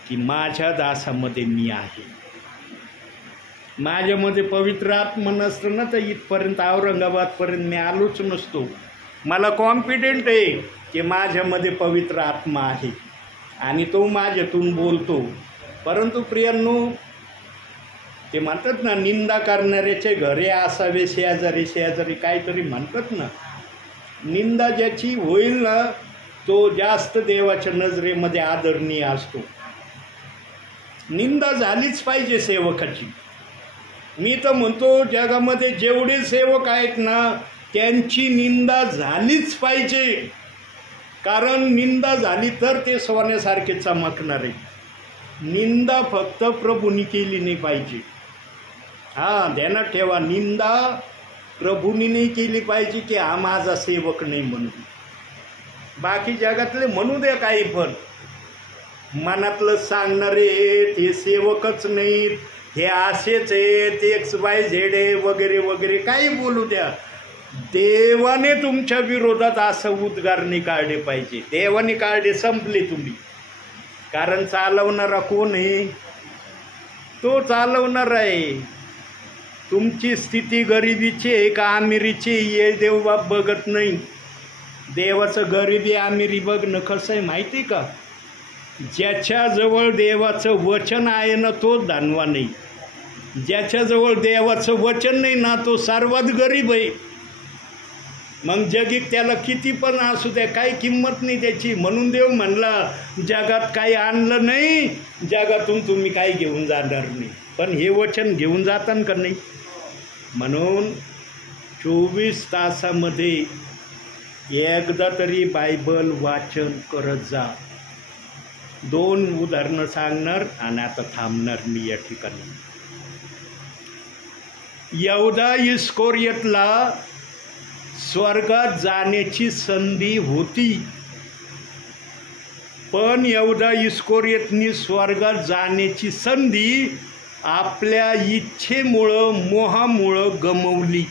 की माझ्या दासामध्ये मी आहे. माझ्यामध्ये पवित्र आत्मा नसतं ना तर इथपर्यंत औरंगाबादपर्यंत मी आलोच नसतो. मला कॉन्फिडेंट आहे की माझ्यामध्ये पवित्र आत्मा आहे आणि तो माझ्यातून बोलतो. परंतु प्रियांनो, ते म्हणतात ना, निंदा करणाऱ्याचे घरे असावे शेजारी शेजारी, काहीतरी म्हणतात ना. निंदा ज्याची होईल ना तो जास्त देवाच्या नजरेमध्ये आदरणीय असतो. निंदा झालीच पाहिजे सेवकाची. मी तर म्हणतो जगामध्ये जेवढे सेवक आहेत ना त्यांची निंदा झालीच पाहिजे. कारण निंदा झाली तर ते सोन्यासारखे चमकणार आहे. निंदा फक्त प्रभूंनी केली नाही पाहिजे. ध्यानात ठेवा, निंदा प्रभूंनी नाही केली पाहिजे की हा माझा सेवक नाही म्हणून. बाकी जगातले म्हणू द्या काही, पण मनातलं सांगणारे ते सेवकच नाहीत, हे असेच आहेत, XYZ आहे वगैरे वगैरे, काही बोलू द्या. देवाने तुमच्या विरोधात असं उद्गार नाही काढले पाहिजे. देवाने काढले, संपले तुम्ही. कारण चालवणारा कोण आहे? तो चालवणार आहे. तुमची स्थिती गरिबीची आहे का आमिरीची हे देवबाप बघत नाही. देवाचं गरिबी आमिरी बघणं कसं आहे माहिती आहे का? ज्याच्याजवळ देवाचं वचन आहे ना तो धनवान नाही. ज्याच्याजवळ देवाचं वचन नाही ना तो सर्वात गरीब आहे. मग जगीत त्याला किती पण असू द्या, काही किंमत नाही त्याची. म्हणून देव म्हणला, जगात काही आणलं नाही, जगातून तुम्ही काही घेऊन जाणार नाही. पण हे वचन घेऊन जातान का नाही? म्हणून 24 तासामध्ये एकदा तरी बायबल वाचन करत जा. 2 उदाहरणं सांगणार आणि आता थांबणार मी या ठिकाणी. यहूदा इस्करियोतला स्वर्गात जाण्याची संधी होती, पण यहूदा इस्करियोतनी स्वर्गात जाण्याची संधी आपल्या इच्छेमुळं, मोहामुळं गमावली.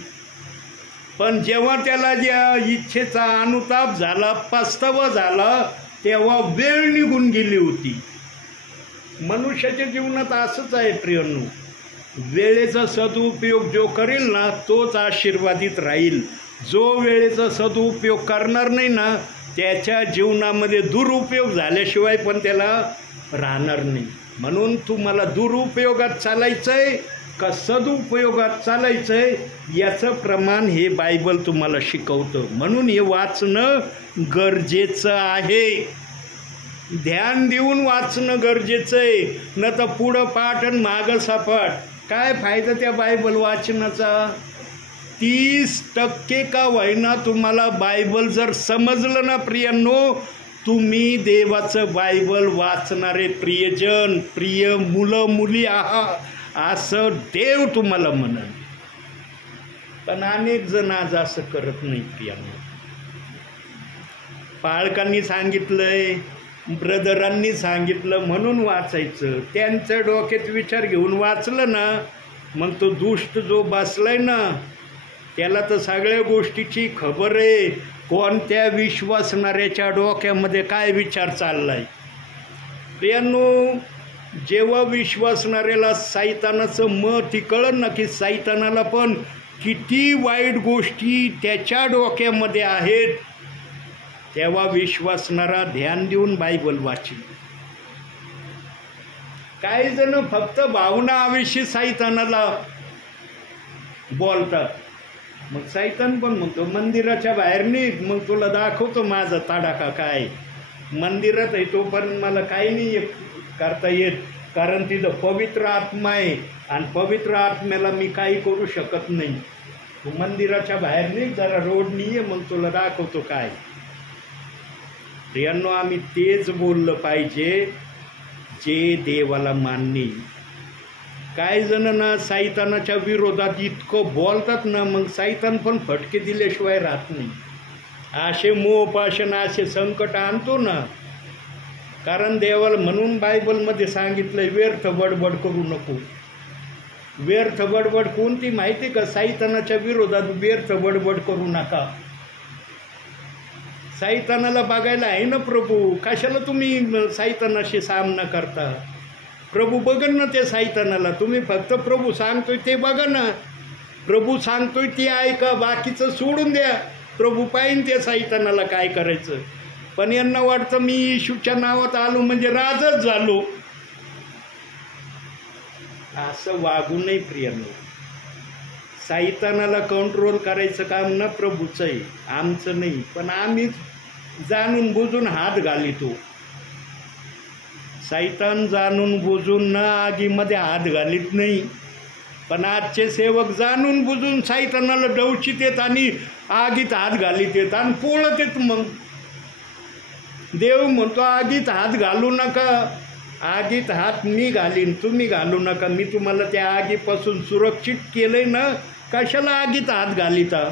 पण जेव्हा त्याला ज्या इच्छेचा अनुताप झाला, पस्तावा झाला, तेव्हा वेळ निघून गेली होती. मनुष्याच्या जीवनात असंच आहे प्रियांनो. वेळेचा सदुपयोग जो करेल ना तोच आशीर्वादित राहील. जो वेळेचा सदुपयोग करणार नाही ना त्याच्या जीवनामध्ये दुरुपयोग झाल्याशिवाय पण त्याला राहणार नाही. म्हणून तुम्हाला दुरुपयोगात चालायचं आहे का सदुपयोगात चालायचं आहे याचं प्रमाण हे बायबल तुम्हाला शिकवतं. म्हणून हे वाचणं गरजेचं आहे. ध्यान देऊन वाचणं गरजेचं आहे. न तर पुढं पाठ आणि मागं सपाट. काय फायदा त्या बायबल वाचनाचा? 30% का होईना तुम्हाला बायबल जर समजलं ना प्रियांनो तुम्ही देवाचं बायबल वाचणारे प्रियजन, प्रिय मुलं मुली आहात असं देव तुम्हाला म्हणेल. पण अनेक जण आज असं करत नाही प्रियांनो. पालकांनी सांगितलंय, ब्रदरांनी सांगितलं म्हणून वाचायचं. त्यांच्या डोक्यात विचार घेऊन वाचलं ना, मग तो दुष्ट जो बसलाय ना त्याला तर सगळ्या गोष्टीची खबर आहे. कोणत्या विश्वासणाऱ्याच्या डोक्यामध्ये काय विचार चाललाय. प्रियांनो, जेव्हा विश्वासणाऱ्याला सैतानाचं मत कळलं ना की सैतानाला पण किती वाईट गोष्टी त्याच्या डोक्यामध्ये आहेत, तेव्हा विश्वासणारा ध्यान देऊन बायबल वाचेल. काही जण फक्त भावनाविषयी सैतानाला बोलतात. मग सैतान पण म्हणतो मंदिराच्या बाहेर निघ, मग तुला दाखवतो माझा तडाखा काय. मंदिरात आहे तो पण मला काही नाही करता येत, कारण तिथं पवित्र आत्मा आहे आणि पवित्र आत्म्याला मी काही करू शकत नाही. तू मंदिराच्या बाहेर निघ, जरा रोडनी ये, मग तुला दाखवतो काय. प्रियांनो, आम्ही तेच बोललं पाहिजे जे देवाला मान्य. काही जण ना सैतानाच्या विरोधात इतकं बोलतात ना, मग सैतान पण फटके दिल्याशिवाय राहत नाही. असे मोहपाशन असे संकट आणतो ना, कारण देवाला म्हणून बायबलमध्ये सांगितलंय व्यर्थ बडबड करू नको. व्यर्थ बडबड कोणती माहिती का? सैतानाच्या विरोधात व्यर्थ बडबड करू नका. सैतानाला बघायला आहे ना प्रभू, कशाला तुम्ही सैतानाशी सामना करता. प्रभू बघन ना ते सैतानाला, तुम्ही फक्त प्रभू सांगतोय ते बघा ना. प्रभू सांगतोय ते ऐका, बाकीचं सोडून द्या. प्रभू पाहिन ते सैतानाला काय करायचं. पण यांना वाटतं मी येशूच्या नावात आलो म्हणजे राजच झालो. असं वागू नये प्रियांनो. सैतानाला कंट्रोल करायचं काम ना प्रभूचं आहे, आमचं नाही. पण आम्ही जाणून बुजून हात घालितो. सैतान जाणून बुजून ना आगीमध्ये हात घालीत नाही, पण आजचे सेवक जाणून बुजून सैतानाला डवचित येत आणि आगीत हात घालीत येत आणि पोळत येत. मग देव म्हणतो आगीत हात घालू नका. आगीत हात मी घालीन, तुम्ही घालू नका. मी तुम्हाला त्या आगीपासून सुरक्षित केलंय ना, कशाला आगीत हात घालिता.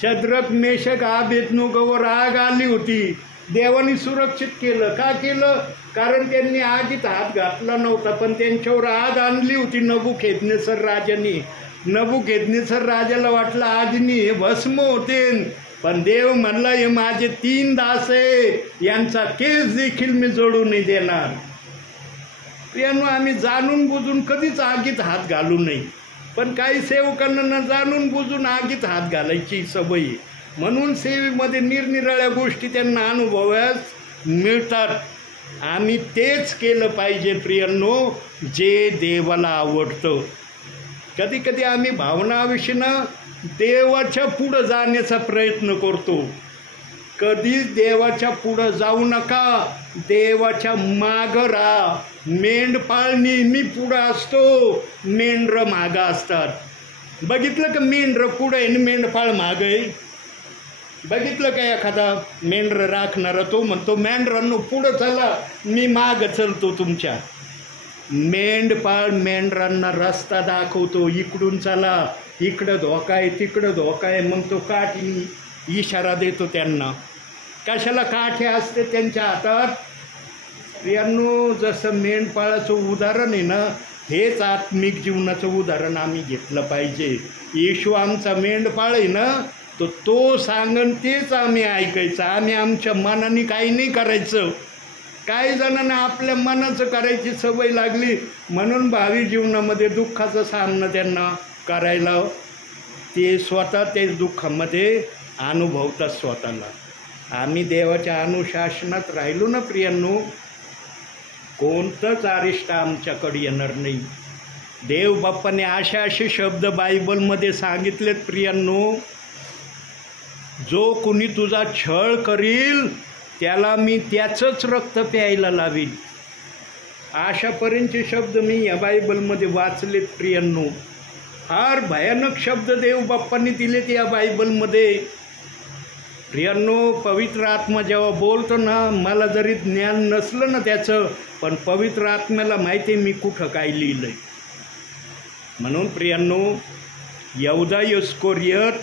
शद्रक मेषक अबेदनोगोवर आग आली होती, देवाने सुरक्षित केलं. का केलं? कारण त्यांनी आगीत हात घातला नव्हता, पण त्यांच्यावर आग आणली होती नबुकदनेस्सर राजाने. नबुकदनेस्सर राजाला वाटलं आगीने हे भस्म होते, पण देव म्हणला हे माझे 3 दास आहे, यांचा केस देखील मी जळू नाही देणार. प्रियांनो, आम्ही जाणून बुजून कधीच आगीत हात घालू नये. पण काही सेवकांना जाणून बुजून आगीत हात घालायची सवय आहे. म्हणून सेवेमध्ये निरनिराळ्या गोष्टी त्यांना अनुभवास मिळतात. आम्ही तेच केलं पाहिजे प्रियांनो, जे देवाला आवडतं. कधी कधी आम्ही भावनाविषयीनं देवाच्या पुढं जाण्याचा प्रयत्न करतो. कधीच देवाच्या पुढं जाऊ नका, देवाच्या मागं राहा. मेंढपाळ नेहमी पुढं असतो, मेंढरं मागं असतात. बघितलं का मेंढरं पुढं आहे आणि मेंढपाळ मागं आहे? बघितलं का एखादा मेंढरं राखणारा? तो म्हणतो मेंढरांनो पुढं चला, मी मागं चलतो तुमच्या. मेंढपाळ मेंढरांना रस्ता दाखवतो, इकडून चला, इकडं धोका आहे, तिकडं धोका आहे. मग तो काठी इशारा देतो त्यांना. कशाला काठी असते त्यांच्या हातात? प्रियांनो, जसं मेंढपाळाचं उदाहरण आहे ना, हेच आत्मिक जीवनाचं उदाहरण आम्ही घेतलं पाहिजे. येशू आमचा मेंढपाळ आहे ना, तर तो सांगन तेच आम्ही ऐकायचं. आम्ही आमच्या मनाने काही नाही करायचं. काही जणांना आपल्या मनाचं करायची सवय लागली, म्हणून भावी जीवनामध्ये दुःखाचा सामना त्यांना करायला ते स्वतः ते दुःखामध्ये अनुभवतात स्वतःला. आम्ही देवाच्या अनुशासनात राहिलो ना प्रियांनो, कोणतंच अरिष्ट आमच्याकडे येणार नाही. देव बाप्पाने असे शब्द बायबलमध्ये सांगितलेत प्रियांनो, जो कुणी तुझा छळ करील त्याला मी त्याचंच रक्त प्यायला लावीन. अशापर्यंतचे शब्द मी या बायबलमध्ये वाचलेत प्रियांनो. फार भयानक शब्द देव बाप्पांनी दिलेत या बायबलमध्ये. प्रियांनो, पवित्र आत्मा जेव्हा बोलतो ना, मला जरी ज्ञान नसलं ना त्याचं, पण पवित्र आत्म्याला माहिती आहे मी कुठं काय लिहिलं आहे. म्हणून प्रियांनो, यहूदा इस्करियोत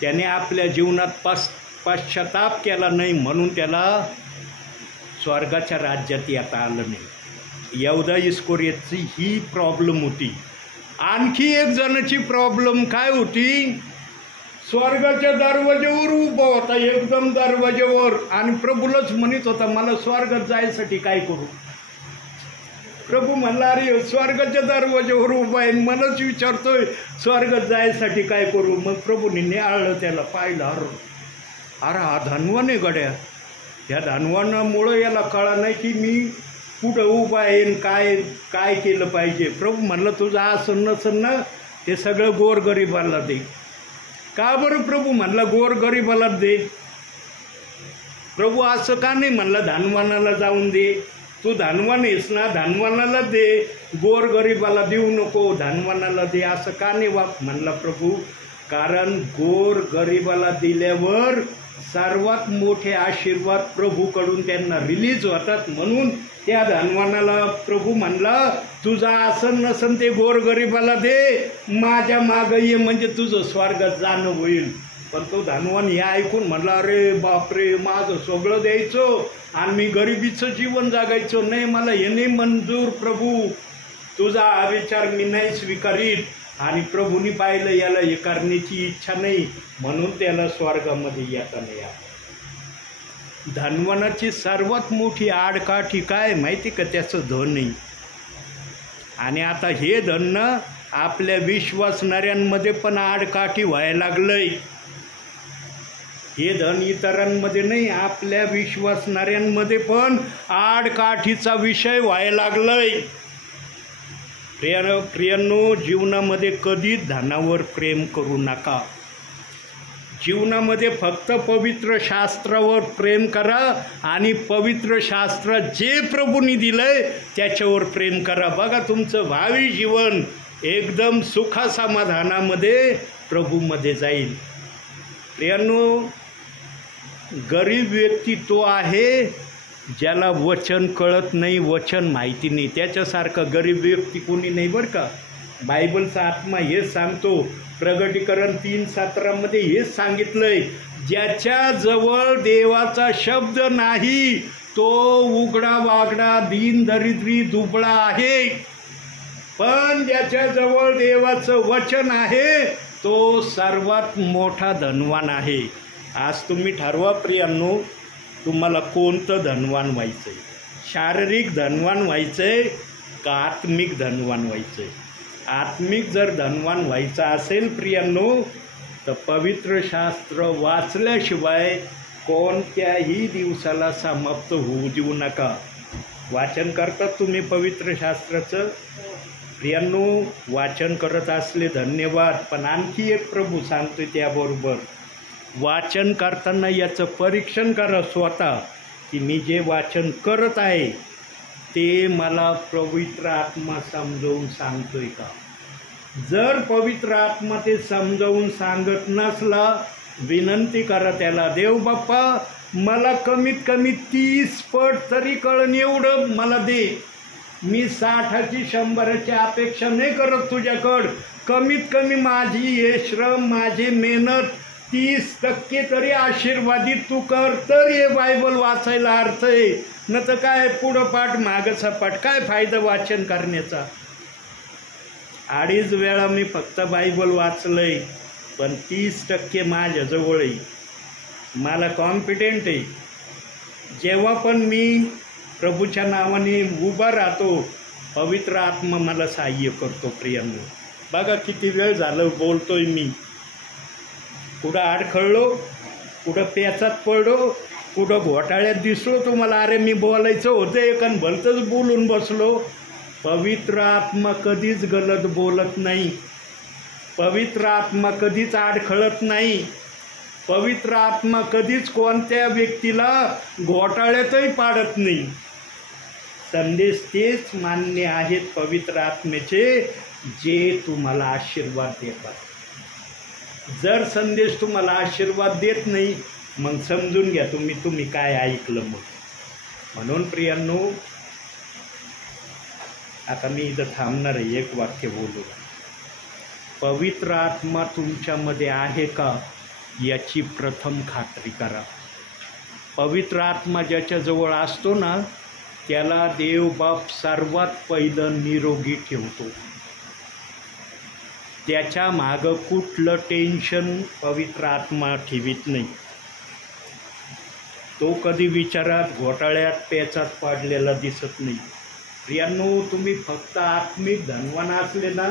त्याने आपल्या जीवनात पश्चाताप केला नाही, म्हणून त्याला स्वर्गाच्या राज्यात येता आलं नाही. यहूदा इस्करियोतची ही प्रॉब्लेम होती. आणखी एक जणाची प्रॉब्लेम काय होती, स्वर्गाच्या दरवाजेवर उभा होता, एकदम दरवाजेवर, आणि प्रभूलाच म्हणत होता मला स्वर्गात जायसाठी काय करू. प्रभू म्हणला अरे स्वर्गाच्या दरवाजेवर उभा आहे, मलाच विचारतोय स्वर्गात जायसाठी काय करू. मग प्रभूने न्याळलं त्याला, पाहिलं, अरे हा धनवान आहे गड्या, ह्या धनवानामुळं याला कळा नाही की मी कुठं उभा आहे, काय काय केलं पाहिजे. प्रभू म्हणलं तुझं असं नसन ना, ते सगळं गोरगरिबाला दे. का बरं प्रभू म्हणला गोरगरिबाला दे. प्रभू असं का नाही म्हणलं धनवानाला जाऊन दे, तू धनवान आहेस ना, धनवानाला दे, गोरगरिबाला देऊ नको, धनवानाला दे, असं का नाही म्हणला प्रभू. कारण गोरगरिबाला दिल्यावर सर्वात मोठे आशीर्वाद प्रभूकडून त्यांना रिलीज होतात. म्हणून त्या धनवानाला प्रभू म्हणला तुझा आसन नसन ते गोरगरिबाला दे, माझ्या मागं ये, म्हणजे तुझं स्वर्गात जाणं होईल. पण तो धनवान हे ऐकून म्हणला अरे बापरे, माझं सगळं द्यायचं आणि मी गरिबीचं जीवन जगायचो, नाही मला हे नाही मंजूर प्रभू, तुझा हा विचार मी नाही स्वीकारीत. आणि प्रभूंनी पाहिलं याला हे करण्याची इच्छा नाही, म्हणून त्याला स्वर्गामध्ये येता नाही आलं. धनवानाची सर्वात मोठी आडकाठी काय माहिती का, त्याचं धन नाही. आणि आता हे धन आपल्या विश्वासणाऱ्यांमध्ये पण आडकाठी व्हायला लागलंय. हे धन इतरांमध्ये नाही, आपल्या विश्वासणाऱ्यांमध्ये पण आडकाठीचा विषय व्हायला लागलंय. प्रियांनो, जीवनामध्ये कधीच धनावर प्रेम करू नका. जीवनामध्ये फक्त पवित्र शास्त्रावर प्रेम करा आणि पवित्र शास्त्र जे प्रभूंनी दिलंय त्याच्यावर प्रेम करा. बघा तुमचं भावी जीवन एकदम सुखासमाधानामध्ये प्रभूमध्ये जाईल. प्रियांनो, गरीब व्यक्ती तो आहे ज्याला वचन कळत नाही, वचन माहिती नाही, त्याच्यासारखं गरीब व्यक्ती कोणी नाही बरं का. बायबलचा आत्मा हेच सांगतो, प्रगटीकरण 3:17 हेच सांगितलंय, ज्याच्याजवळ देवाचा शब्द नाही तो उघडा वागडा दीन दरिद्री दुबळा आहे, पण ज्याच्याजवळ देवाचं वचन आहे तो सर्वात मोठा धनवान आहे. आज तुम्ही ठरवा प्रियांनो, तुम्हाला कोणतं धनवान व्हायचं आहे, शारीरिक धनवान व्हायचं आहे का आत्मिक धनवान व्हायचं आहे. आत्मिक जर धनवान व्हायचं असेल प्रियांनो, तर पवित्र शास्त्र वाचल्याशिवाय कोणत्याही दिवसाला समाप्त होऊ देऊ नका. वाचन करतात तुम्ही पवित्र शास्त्राचं? प्रियांनो, वाचन करत असले धन्यवाद, पण आणखी एक प्रभू सांगतोय त्याबरोबर, वाचन करताना याचं परीक्षण करा स्वतः की मी जे वाचन करत आहे ते मला पवित्र आत्मा समजावून सांगतोय का. जर पवित्र आत्मा ते समजावून सांगत नसला, विनंती करा त्याला, देव बाप्पा मला कमीत कमी 30 पट तरी कळण एवढं मला दे. मी 60ची 100ची अपेक्षा नाही करत तुझ्याकडं, कमीत कमी माझी हे श्रम माझी मेहनत 30% तरी आशीर्वादित तू कर, तर हे बायबल वाचायला अर्थ आहे. न तर काय पुढं पाठ मागचा पाठ, काय फायदा वाचन करण्याचा. 2.5 वेळा मी फक्त बायबल वाचलंय, पण 30% माझ्याजवळ आहे, मला कॉन्फिडेंट आहे. जेव्हा पण मी प्रभूच्या नावाने उभा राहतो, पवित्र आत्मा मला सहाय्य करतो. प्रियांनो, बघा किती वेळ झालं बोलतोय मी, कुठं अडखळलो, कुठं पेचात पडलो, कुठं घोटाळ्यात दिसलो तुम्हाला, अरे मी बोलायचं होतं एकान भलतंच बोलून बसलो. पवित्र आत्मा कधीच गलत बोलत नाही, पवित्र आत्मा कधीच अडखळत नाही, पवित्र आत्मा कधीच कोणत्या व्यक्तीला घोटाळ्यातही पाडत नाही. संदेश तेच मान्य आहेत पवित्र आत्म्याचे जे तुम्हाला आशीर्वाद देतात. जर संदेश तुम्हाला आशीर्वाद देत नाही, मग समजून घ्या तुम्ही काय ऐकलं. मग म्हणून प्रियांनो, आता मी इथं थांबणार आहे, एक वाक्य बोलू. पवित्र आत्मा तुमच्यामध्ये आहे का याची प्रथम खात्री करा. पवित्र आत्मा ज्याच्याजवळ असतो ना, त्याला देव बाप सर्वात पहिलं निरोगी ठेवतो. त्याच्या मागं कुठलं टेन्शन पवित्र आत्मा ठेवीत नाही. तो कधी विचारात, घोटाळ्यात, पेचात पाडलेला दिसत नाही. प्रियांनो, तुम्ही फक्त आत्मिक धनवान असले ना,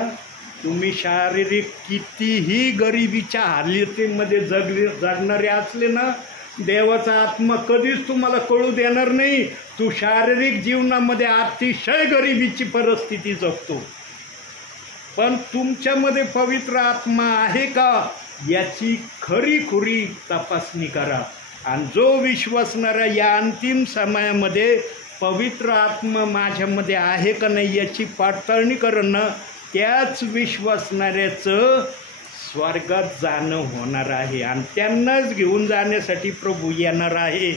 तुम्ही शारीरिक कितीही गरिबीच्या हालतीमध्ये जगणारे असले ना, देवाचा आत्मा कधीच तुम्हाला कळू देणार नाही. तू शारीरिक जीवनामध्ये अतिशय गरिबीची परिस्थिती जगतो, पण तुमच्यामध्ये पवित्र आत्मा आहे का याची खरी तपासणी करा. आणि जो विश्वासणारा या अंतिम समयामध्ये पवित्र आत्मा माझ्यामध्ये आहे का नाही याची पडताळणी करणं, त्याच विश्वासणाऱ्याचं स्वर्गात जाणं होणार आहे. आणि त्यांनाच घेऊन जाण्यासाठी प्रभू येणार आहे.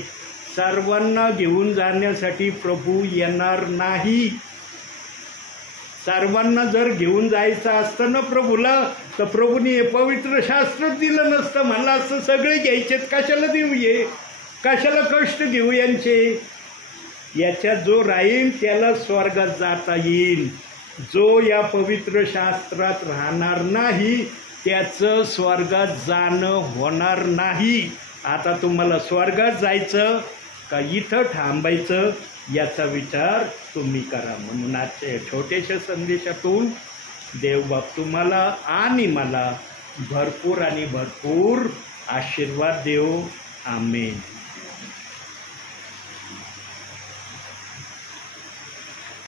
सर्वांना घेऊन जाण्यासाठी प्रभू येणार नाही. सर्वांना जर घेऊन जायचं असतं ना प्रभूला, तर प्रभूने हे पवित्र शास्त्रच दिलं नसतं. म्हणलं असतं सगळे घ्यायचेत, कशाला देऊ ये, कशाला कष्ट घेऊ यांचे. याच्यात जो राहील त्याला स्वर्गात जाता येईल. जो या पवित्र शास्त्रात राहणार नाही त्याचं स्वर्गात जाणं होणार नाही. आता तुम्हाला स्वर्गात जायचं का इथं थांबायचं याचा विचार तुम्ही करा. म्हणून आजच्या छोट्याशा संदेशातून देवबाप तुम्हाला आणि मला भरपूर आणि भरपूर आशीर्वाद देव. आमेन.